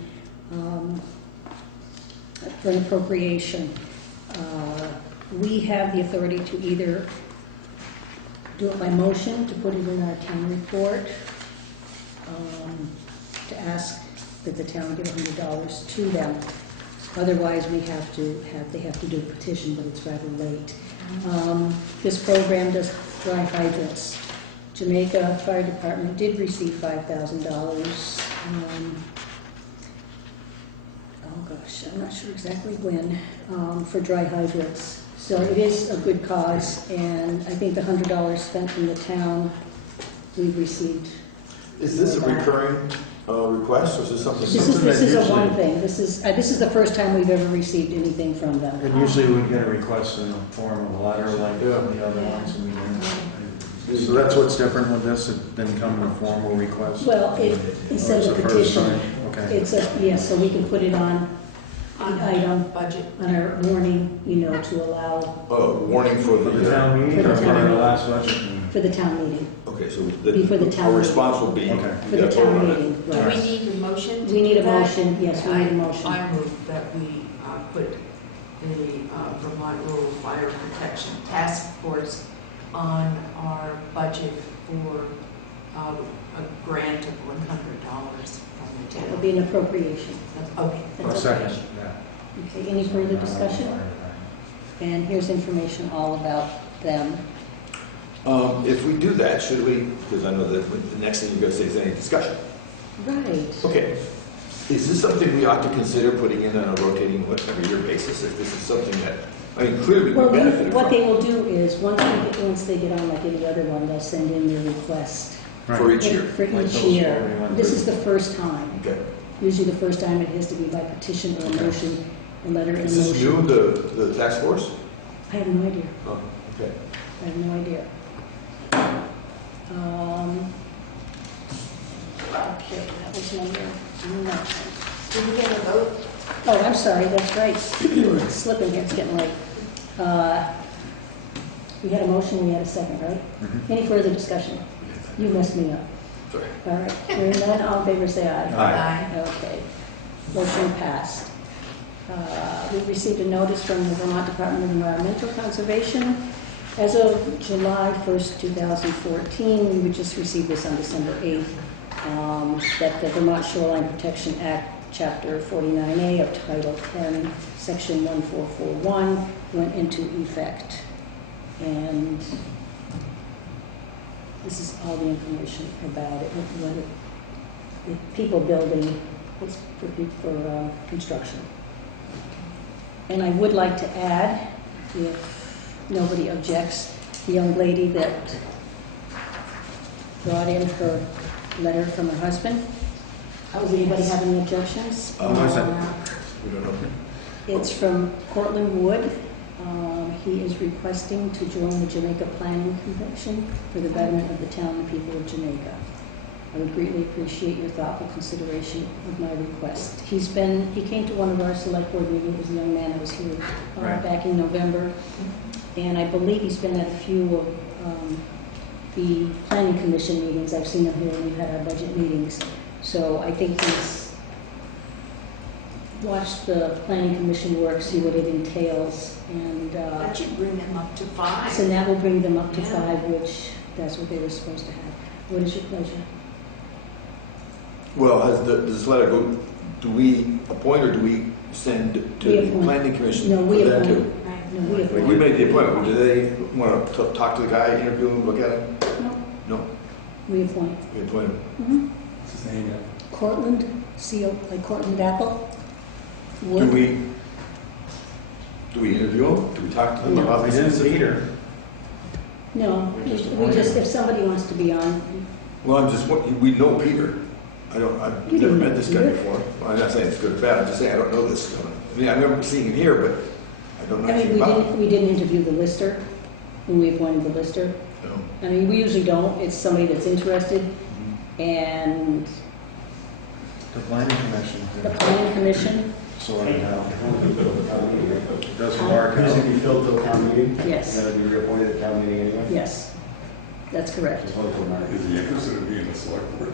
for an appropriation. We have the authority to either do it by motion, to put it in our town report, to ask that the town give $100 to them. Otherwise, they have to do a petition, but it's rather late. This program does dry hydrants. Jamaica Fire Department did receive $5,000. Oh gosh, I'm not sure exactly when, for dry hydrants. So it is a good cause, and I think the $100 spent from the town, we've received. Is this a recurring request, or is this something? This is Something that a usually- one thing. This is the first time we've ever received anything from them. And usually we get a request in the form of a letter like the other ones. And we didn't. So that's what's different with this, it didn't come in a formal request? Well, instead of a Or it's the first petition, time? Okay. it's yes, so we can put it on an item Budget. on our warning, to allow Warning for For the the, town meeting For or the for town the meeting. last budget meeting? for the town meeting, okay, so Before the town our meeting. response will be. Okay. for the town meeting, Do we right. need a motion to We need do a that? motion, yes, we need a motion. I move that we put the Vermont Rural Fire Protection Task Force on our budget for a grant of $100 from the It'll town. be an appropriation. Okay. Or That's second, okay. yeah. Okay, any further discussion? And here's information all about them. If we do that, should we, because I know that the next thing you're going to say is any discussion. Right. Okay. Is this something we ought to consider putting in on a rotating, every year basis? If this is something that, clearly Well, we benefited what from they will do is, once they get on like any other one, they'll send in their request. for each year. For Like each those year. 41. This is the first time. Okay. Usually the first time it has to be by petition or Okay. motion, a letter in Is this motion. new, the task force? I have no idea. Oh, okay. I have no idea. Okay, that was number 9. Did we get a vote? Oh, I'm sorry, that's right. It's slipping here, it's getting late. We had a motion, we had a second, right? Mhm. Any further discussion? You messed me up. Sorry. All right, hearing none, all in favor say aye. Aye. Okay, motion passed. We received a notice from the Vermont Department of Environmental Conservation. As of July 1st, 2014, we just received this on December 8th, that the Vermont Shoreline Protection Act, Chapter 49A of Title 10, Section 1441, went into effect. And this is all the information about it, the people building, it's for construction. And I would like to add, if nobody objects, the young lady that brought in her letter from her husband. Does anybody have any objections? What is it? We don't know. It's from Cortland Wood. He is requesting to join the Jamaica Planning Convention for the betterment of the town and people of Jamaica. I would greatly appreciate your thoughtful consideration of my request. He came to one of our select board meetings, he was a young man that was here Right. back in November. And I believe he's been at a few of the planning commission meetings. I've seen him here when we've had our budget meetings. So I think he's watched the planning commission work, see what it entails, and That should bring them up to 5. so that will bring them up to Yeah. 5, which that's what they were supposed to have. What is your pleasure? Well, does this letter go, do we appoint or do we send to We the appoint. planning commission? No, we for them appoint. to- Right. No, we We appoint. made the appointment, do they want to talk to the guy, interview him, look at him? No, No, we appoint. we appoint him. Mhm. What's his name? Cortland, like Cortland Apple? Do Wood? we interview them? Do we talk to them No. about We this? didn't meet her. No, We just we just, if somebody wants to be on, Well, we know Peter. I've You never don't met know this guy Peter? before. Well, I'm not saying it's good or bad, I'm just saying I don't know this guy. I mean, I remember seeing him here, but I don't know I mean, anything about him. we didn't interview the lister, when we appointed the lister. No. I mean, we usually don't, it's somebody that's interested, and The planning commission. the planning commission, Sort it out. It doesn't Huh? work This out. would be filled till town meeting? Yes. And then it'd be reappointed at town meeting anyway? yes, that's correct. Just wanted to remind you. Is he interested in being a select board?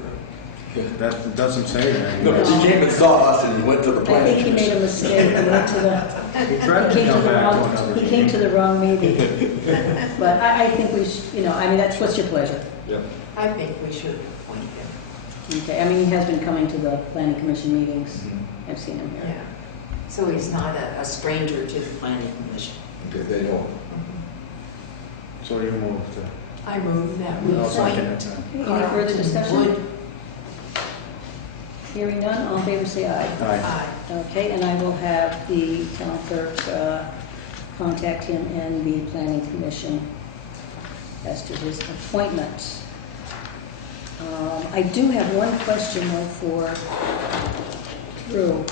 That doesn't say that. No, but he came and saw us and he went to the I planning think he made a commission. mistake and went to the, He tried to come back to another he came to meeting. the wrong meeting. But I think we should, I mean, that's, what's your pleasure? Yeah. I think we should appoint him. Okay, I mean, he has been coming to the planning commission meetings. Mhm. I've seen him here. Yeah. So he's not a stranger to the planning commission. Okay, they know. So you moved to. I move that we I'll second appoint it. Any further discussion? Wood. Hearing none, all in favor say aye. Aye. Aye. Okay, and I will have the town clerk contact him and the planning commission as to his appointment. I do have one question though for Drew.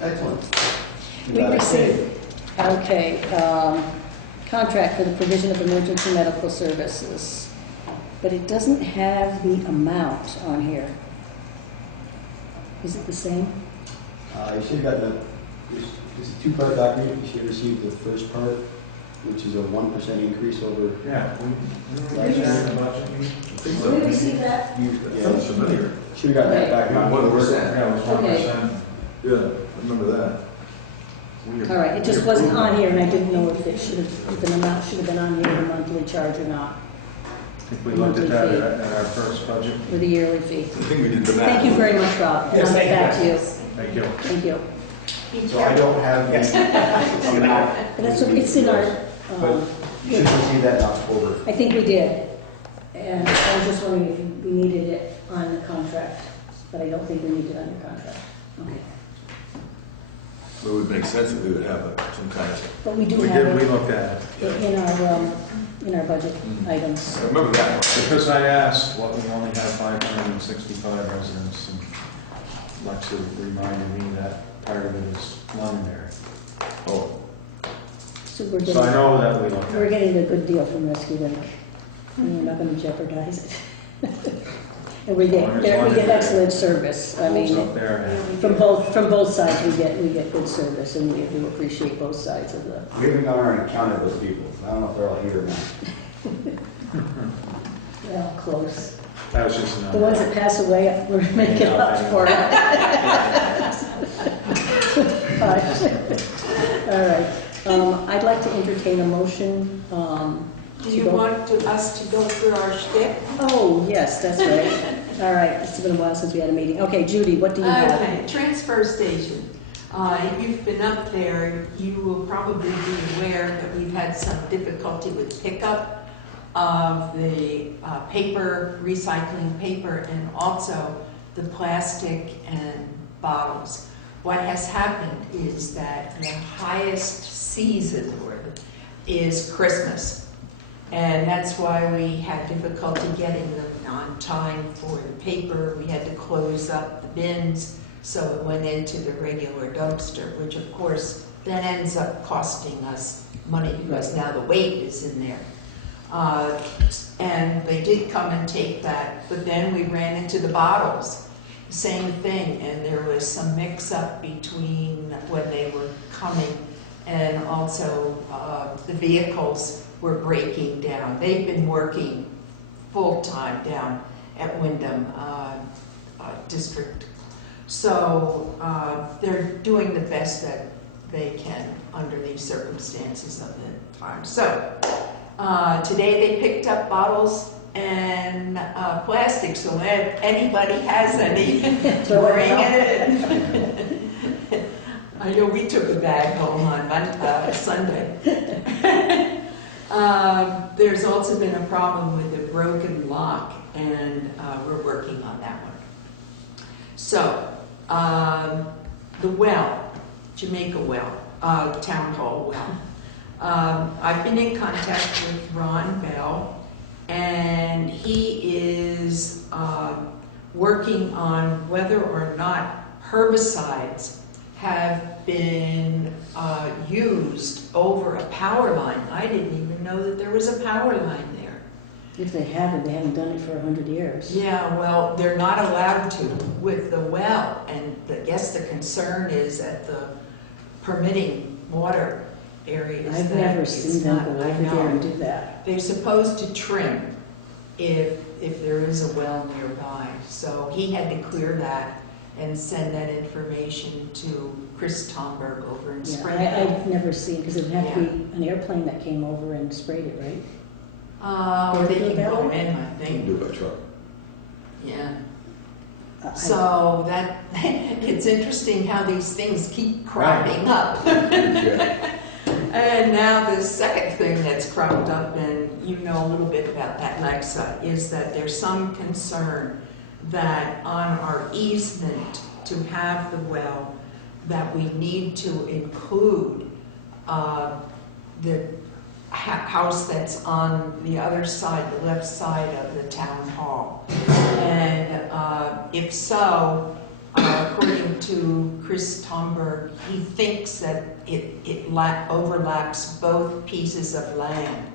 Excellent. We received, okay, contract for the provision of emergency medical services, but it doesn't have the amount on here. Is it the same? You should have got this is a two-part document. You should have received the first part, which is a 1% increase over. Yeah. Last year. Did we receive that? Sounds familiar. Should have got that back. Yeah, 1%. Yeah, it was 1%. Yeah, I remember that. All right, it just wasn't on here, and I didn't know if it should have, if an amount should have been on here, the monthly charge or not, I think we looked at that at our first budget. or the yearly fee. I think we did the math. Thank you very much, Rob. And Yes, I'll thank get you. back to you. Thank you. Thank you. So I don't have the And that's, it's in our, but you should receive that in October. I think we did. And I was just wondering if we needed it on the contract, but I don't think we need it on the contract. Okay. It would make sense if we would have some kind of, But we do We have did, we it looked at it. in our budget items. I remember that one. Because I asked, what, we only have 565 residents, and Lexi reminded me that part of it is Londonderry. Oh, So we're So I getting, know that we looked at we're it. getting a good deal from Rescue Link. And we're not going to jeopardize it. And we get excellent service. I It's mean, up there. from both sides, we get good service, and we do appreciate both sides of the, We haven't gone around and counted those people. I don't know if they're all here or not. well, close. That was just The ones another. that pass away, we're making up for it. All right. I'd like to entertain a motion. Do you want us to go through our shtick? Oh, yes, that's right. All right, it's been a while since we had a meeting. Okay, Judy, what do you have? Okay, transfer station. If you've been up there, you will probably be aware that we've had some difficulty with pickup of the paper, recycling paper, and also the plastic and bottles. What has happened is that the highest season is Christmas. And that's why we had difficulty getting them on time for the paper. We had to close up the bins, so it went into the regular dumpster, which of course then ends up costing us money because now the weight is in there. And they did come and take that, but then we ran into the bottles. Same thing, and there was some mix-up between when they were coming and also the vehicles were breaking down. They've been working full-time down at Wyndham District. So they're doing the best that they can under these circumstances of the time. So today they picked up bottles and plastic, so if anybody has any, bring it in. I know we took a bag home on Sunday. There's also been a problem with a broken lock, and we're working on that one. So, the well, Jamaica well, town hall well. I've been in contact with Ron Bell, and he is working on whether or not herbicides have been used over a power line. I didn't even know that there was a power line there. If they haven't done it for 100 years. Yeah, well, they're not allowed to with the well, and I guess the concern is at the permitting water areas. I've that never it's seen them not- go I over know. there and do that. They're supposed to trim if there is a well nearby. So he had to clear that and send that information to Chris Tomberg over in Yeah, Springfield. I've never seen, because it would have to be an airplane that came over and sprayed it, right? They They can do go that? in, I You can think, do it by truck. yeah. I- So that, it's interesting how these things keep cropping up. Yeah. And now the second thing that's cropped up, and you know a little bit about that, Lexa, is that there's some concern that on our easement to have the well, that we need to include the house that's on the other side, the left side of the town hall. And if so, according to Chris Tomberg, he thinks that it overlaps both pieces of land.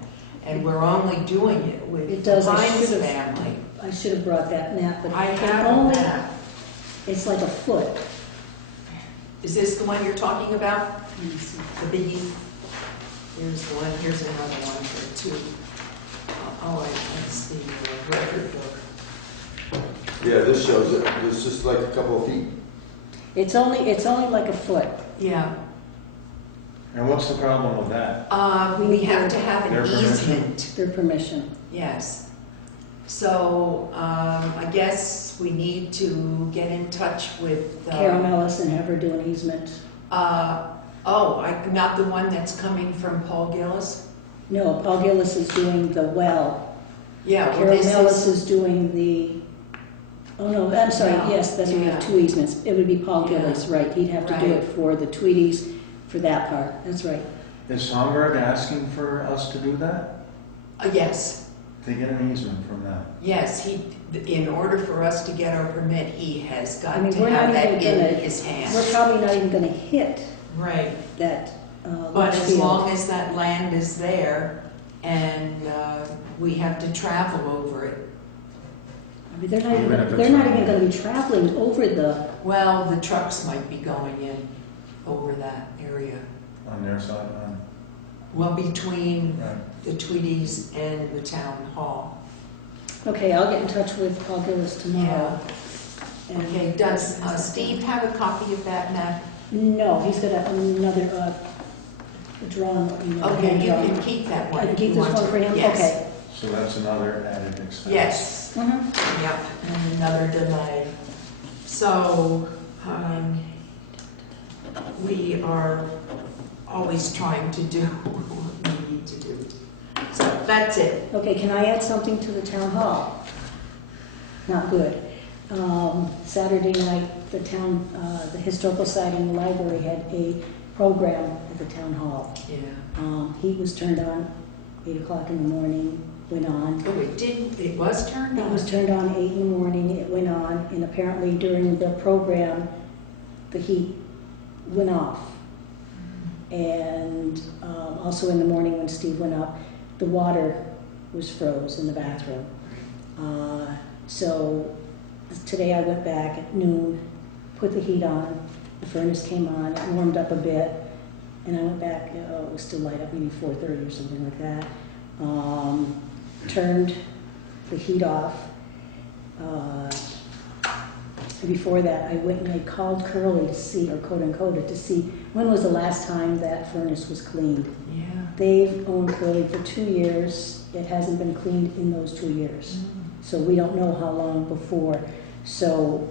And we're only doing it with It the does. I Hines should've- family. I should have brought that map, but I it have a only, map. it's like a foot. Is this the one you're talking about? Let me see. The biggie? Here's the one, here's another one for two. Oh, that's the record book. Yeah, this shows it. It's just like a couple of feet. It's only like a foot. Yeah. And what's the problem with that? We have to have Their an permission? easement, Their permission. yes. So, I guess we need to get in touch with. Carol Ellis and have her do an easement. Not the one that's coming from Paul Gillis? No, Paul Gillis is doing the well. Yeah, well, Carol this Ellis is, is doing the, oh no, I'm sorry, No, yes, that's we have yeah. two easements. It would be Paul Yeah. Gillis, right. He'd have to do Right. it for the Tweedies, for that part. That's right. Is Homburg asking for us to do that? yes, To get an easement from them? yes, in order for us to get our permit, he has got I mean, to we're have not that even in gonna, his hand. we're probably not even gonna hit Right. that, But as field. long as that land is there and we have to travel over it, I mean, they're not Even even, if it's they're not not- even gonna be traveling over the, well, the trucks might be going in over that area. On their sideline? Well, between Right. the Tweedies and the town hall. okay, I'll get in touch with Paul Gillis tomorrow. And- Okay, does Steve have a copy of that map? No, he's got another, drawn. Okay, hand you drawn. can keep that one I can if keep you this want one to. for him? Yes. Okay. So that's another added expense? Yes, Mhm. yep, and another delay. So, we are always trying to do what we need to do. So, that's it. Okay, can I add something to the town hall? Not good. Saturday night, the town, the Historical Society and the library had a program at the town hall. Yeah. Heat was turned on 8 o'clock in the morning, went on. Oh, it was turned It on? was turned on 8 in the morning, it went on, and apparently during the program, the heat went off. And also in the morning when Steve went up, the water was froze in the bathroom. So today I went back at noon, put the heat on, the furnace came on, it warmed up a bit, and I went back, it was still light up, maybe 4:30 or something like that. Turned the heat off. Before that, I went and I called Curly to see, or Code Uncoated, to see when was the last time that furnace was cleaned. Yeah. They've owned Curly for 2 years. It hasn't been cleaned in those 2 years. So we don't know how long before. So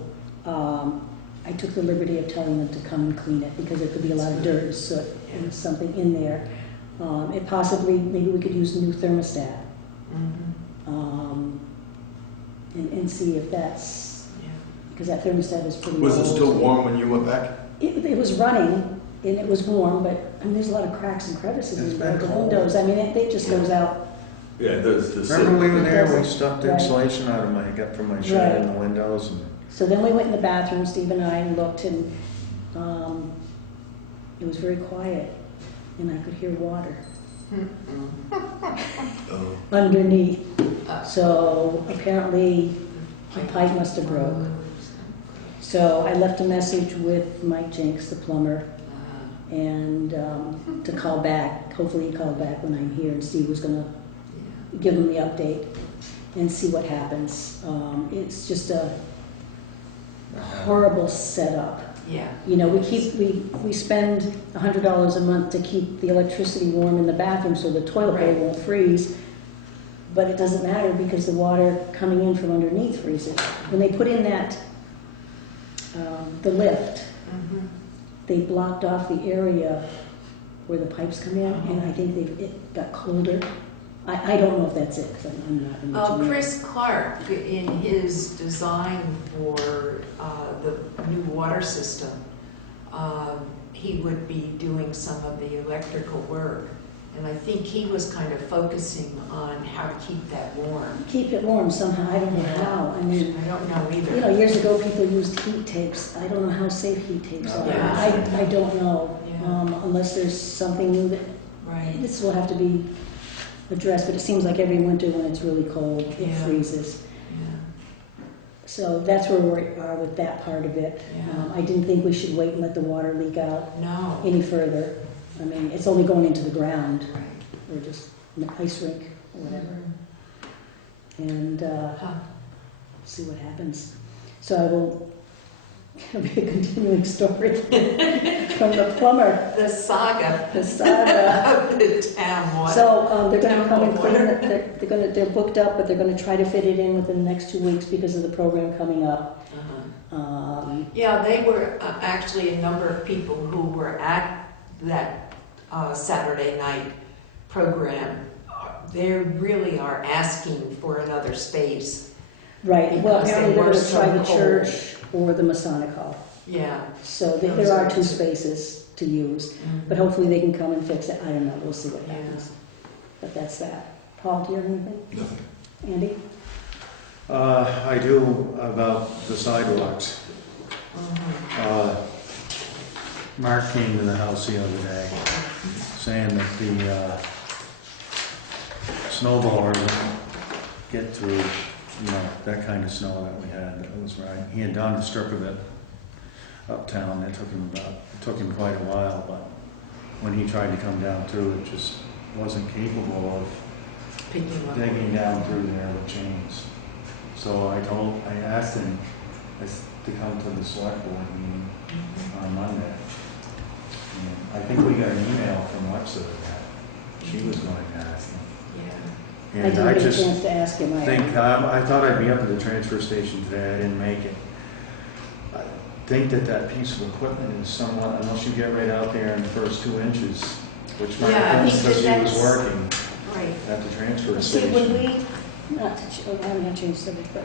I took the liberty of telling them to come and clean it because there could be a lot of dirt and soot and something in there. It possibly, maybe we could use a new thermostat Mhm. and see if that's, Yeah. because that thermostat is pretty Was it old. still warm when you went back? It was running, and it was warm, but, I mean, there's a lot of cracks and crevices It's in been the cold. windows. I mean, it just goes out. Yeah, the Remember we were there, we Right. stuffed insulation out of my, got from my shed in the windows and. So then we went in the bathroom, Steve and I, and looked, and it was very quiet, and I could hear water Oh. underneath. So apparently, the pipe must have broke. So I left a message with Mike Jenks, the plumber, and to call back. Hopefully he called back when I'm here, and Steve was gonna give him the update and see what happens. It's just a horrible setup. Yeah. You know, we spend $100 a month to keep the electricity warm in the bathroom so the toilet bowl Right. won't freeze. But it doesn't matter because the water coming in from underneath freezes. When they put in that, the lift, they blocked off the area where the pipes come in, and I think it got colder. I don't know if that's it, because I'm not an engineer. Chris Clark, in his design for the new water system, he would be doing some of the electrical work. And I think he was kind of focusing on how to keep that warm. Keep it warm somehow, I don't know how. I mean, I don't know either. you know, years ago, people used heat tapes. I don't know how safe heat tapes are. Yeah. I don't know, Yeah. unless there's something new that, Right. this will have to be addressed, but it seems like every winter when it's really cold, it Yeah. freezes. Yeah. So that's where we are with that part of it. Yeah. I didn't think we should wait and let the water leak out No. any further. I mean, it's only going into the ground, Right. or just an ice rink or whatever. Mhm. And Huh. see what happens. So I will, it'll be a continuing story from the plumber, The saga the saga. of the town water. So they're gonna come and Town clean water. it, they're booked up, but they're gonna try to fit it in within the next 2 weeks because of the program coming up. Uh-huh. Yeah, they were actually a number of people who were at that Saturday night program. They really are asking for another space. Right, well, Because apparently they they're were gonna so try the cold. church or the Masonic Hall. Yeah. So there Those are are 2 two. spaces to use, Mhm. but hopefully they can come and fix it. I don't know, we'll see what Yeah. happens. But that's that. Paul, do you have anything? Nothing. Andy? I do about the sidewalks. Mhm. Mark came to the house the other day saying that the snow blower wouldn't get through, you know, that kind of snow that we had. That was right. He had done a strip of it uptown. It took him quite a while, but when he tried to come down through, it just wasn't capable of Picking up. digging down through there with chains. So I asked him to come to the select board meeting on Monday. And I think we got an email from Webster that she was going to ask him. Yeah. I And didn't I get a just chance to ask him. think, I thought I'd be up at the transfer station today, I didn't make it. I think that piece of equipment is somewhat, unless you get right out there in the first 2 inches, which might Yeah, I have been think because he was that's- working Right. at the transfer See, station. when we, I'm not changed subject, but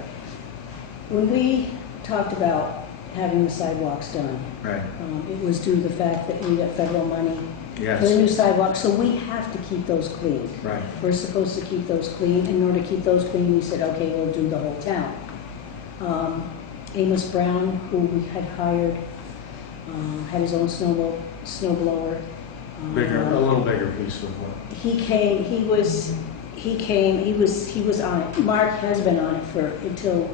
when we talked about having the sidewalks done, Right, it was due to the fact that we got federal money for the yes, new sidewalks, so we have to keep those clean. right. We're supposed to keep those clean. In order to keep those clean, we said, okay, we'll do the whole town. Amos Brown, who we had hired, had his own snow blower. Bigger, a little bigger piece of wood. He came, he was on it. Mark has been on it until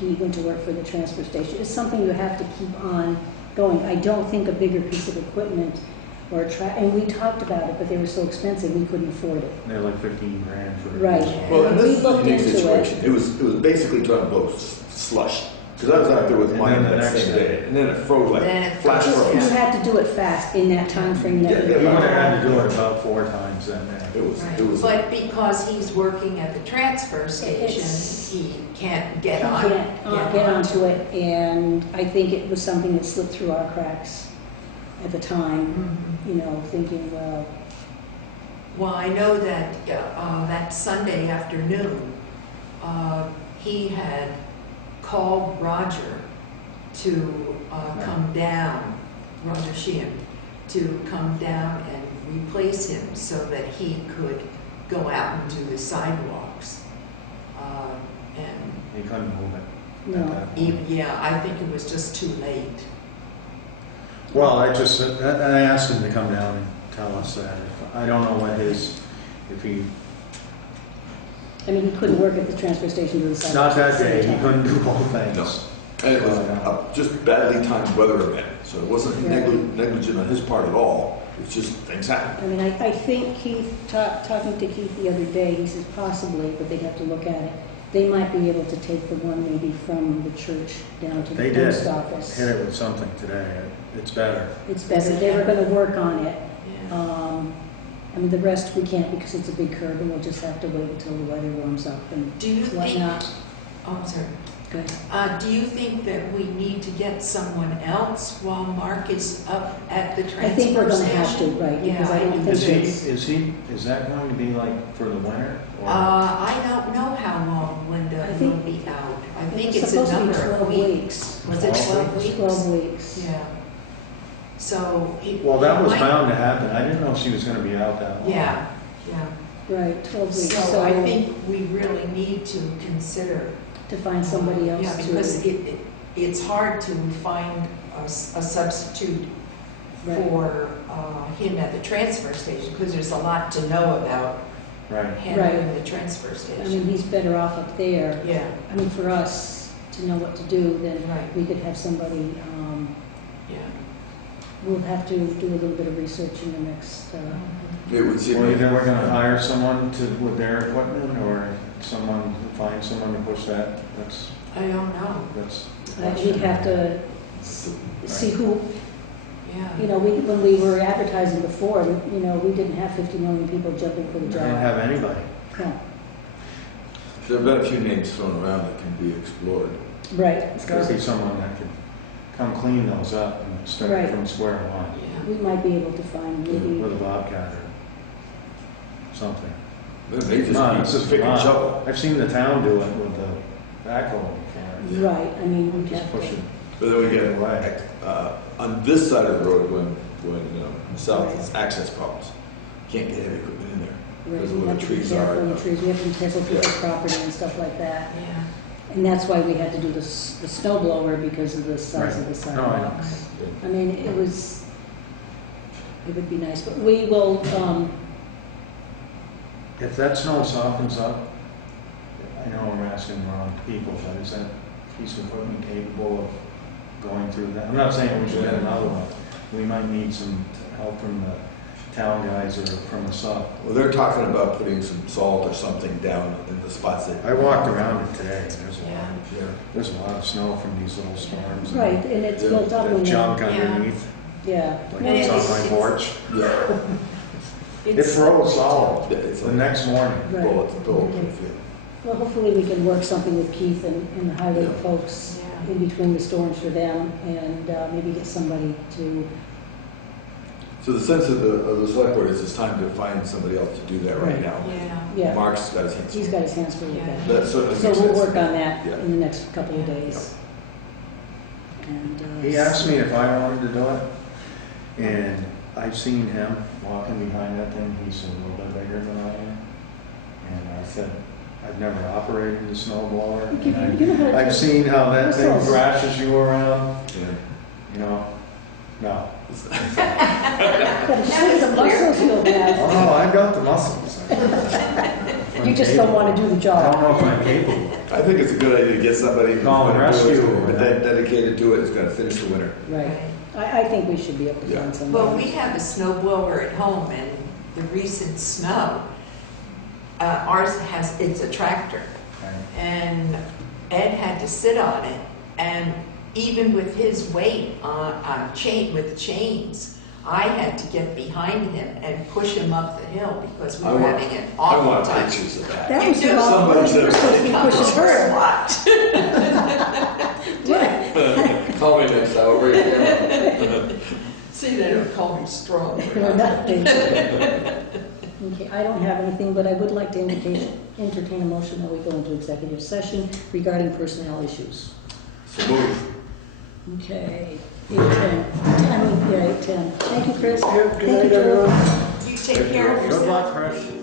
he went to work for the transfer station. It's something you have to keep on going. I don't think a bigger piece of equipment or and we talked about it, but they were so expensive, we couldn't afford it. They're like 15 grand for. Right. Well, in We this looked unique into situation, it was basically trying to blow slush. Because I was out there with And mine then the that next same day. day, and then it froze Then like it flash froze, froze. You had to do it fast in that time frame that Yeah, we yeah, We would had. have had to do it about 4 times that day. It was. But because he's working at the transfer station, It's- he can't get He on. can't get onto it, and I think it was something that slipped through our cracks at the time, Mhm. you know, thinking, well, Well, I know that that Sunday afternoon, he had called Roger to come down, Roger Sheehan, to come down and replace him so that he could go out and do the sidewalks. And He couldn't move it. No. at that point. yeah, I think it was just too late. Well, I asked him to come down and tell us that. I don't know what if he, I mean, he couldn't work at the transfer station to the side. not that day, he couldn't do both things. No. And it was just badly timed weather event, so it wasn't negligent on his part at all. It's just things happen. I mean, I think Keith, talking to Keith the other day, he says possibly, but they'd have to look at it. They might be able to take the one maybe from the church down to They the did post office. hit it with something today. It's better. It's better. They were going to work on it. Yeah. I mean, the rest we can't because it's a big curb, and we'll just have to wait until the weather warms up and Do you think, whatnot. oh, I'm sorry. Good. Do you think that we need to get someone else while Mark is up at the transfer I station? think we're going to have to, right? Because I don't think Is that going to be like for the winter? Or- I don't know how long Linda I will think- be out. I think it's it's a supposed to be number of 12 weeks. weeks. Was it 12 It's weeks? 12 weeks. Yeah. So. Well, that was might- bound to happen. I didn't know she was going to be out that long. Yeah, yeah. Right, 12 weeks. So I think we really need to consider. to find somebody else Yeah, to. because it's hard to find a substitute Right. for him at the transfer station, because there's a lot to know about Right. handling the transfer I mean, station. he's better off up there. Yeah, I mean, for us to know what to do, then Right. we could have somebody, yeah. we'll have to do a little bit of research in the next, It would seem Well, like either we're going to hire someone with their equipment, or find someone to push that. I don't know, That's. we'd have to see who, yeah. you know, when we were advertising before, you know, we didn't have 50 million people jumping for the We job. didn't have anybody. No. there have been a few names thrown around that can be explored. Right. It's got to be someone that can come clean those up and start Right. from square one Yeah. We might be able to find maybe, with a bobcat or something. It may No, just it's be just pick and not. shovel. I've seen the town do it with the backhoe before. right, I mean, we'd Just have push to. it. But then we get Away. on this side of the road when south, it's access problems. Can't get heavy equipment in there Right, because of we where have the to be trees careful are. of the trees, we have to be careful of people's property and stuff like that. Yeah. And that's why we had to do the snow blower because of the size of the Right. No, I know. sidewalks. I mean, it would be nice, but we will, If that snow softens up, I know I'm asking the wrong people, but is that piece of equipment capable of going through that? I'm not saying we should get another one. We might need some help from the town guys or from us up. Well, they're talking about putting some salt or something down in the spots that. I walked around it today, and Yeah. there's a lot of snow from these little storms. and right, and it's Yeah, built up the when junk they, underneath, yeah. like Well, it's on it's- my porch. Yeah. It froze solid It's the next morning. Right. bullet. Well, hopefully we can work something with Keith and the highway Yeah. folks Yeah. in between the storms for them, and maybe get somebody to, So the sense of the select board is it's time to find somebody else to do that right Right. now. Yeah. yeah, Mark's got his hands. he's got his hands full with Yeah. that. That certainly So makes we'll sense. work on that Yeah. in the next couple of days. And, He asked me if I wanted to do it, and I've seen him walking behind that thing. He's a little bit bigger than I am. And I said, I've never operated a snow blower. You know how to I've seen how that thing whistles. thrashes you around, Yeah. you know. No. But it's just the muscles you'll have. Oh, I've got the muscles. You just don't want to do the I don't job. know if I'm capable. I think it's a good idea to get somebody who's Call and gonna do it, rescue. and dedicated to it, is gonna finish the winter. Right. I think we should be able to Yeah. find somebody. Well, we have a snow blower at home, and the recent snow, ours it's a tractor. Right. And Ed had to sit on it, and even with his weight with the chains, I had to get behind him and push him up the hill because we were having an I awful want time. pictures of that. That was the You do. wrong person. You were supposed to be pushing her. What? Yeah. Call me next time, I'll bring it down. See, they don't call me strong. Or nothing. Okay, I don't have anything, but I would like to entertain a motion that we go into executive session regarding personnel issues. So move. Okay, 8:10. I mean, yeah, 8:10. Thank you, Chris. Good Thank you, night, Joe. everyone. You take care of yourself. Good luck, Chris.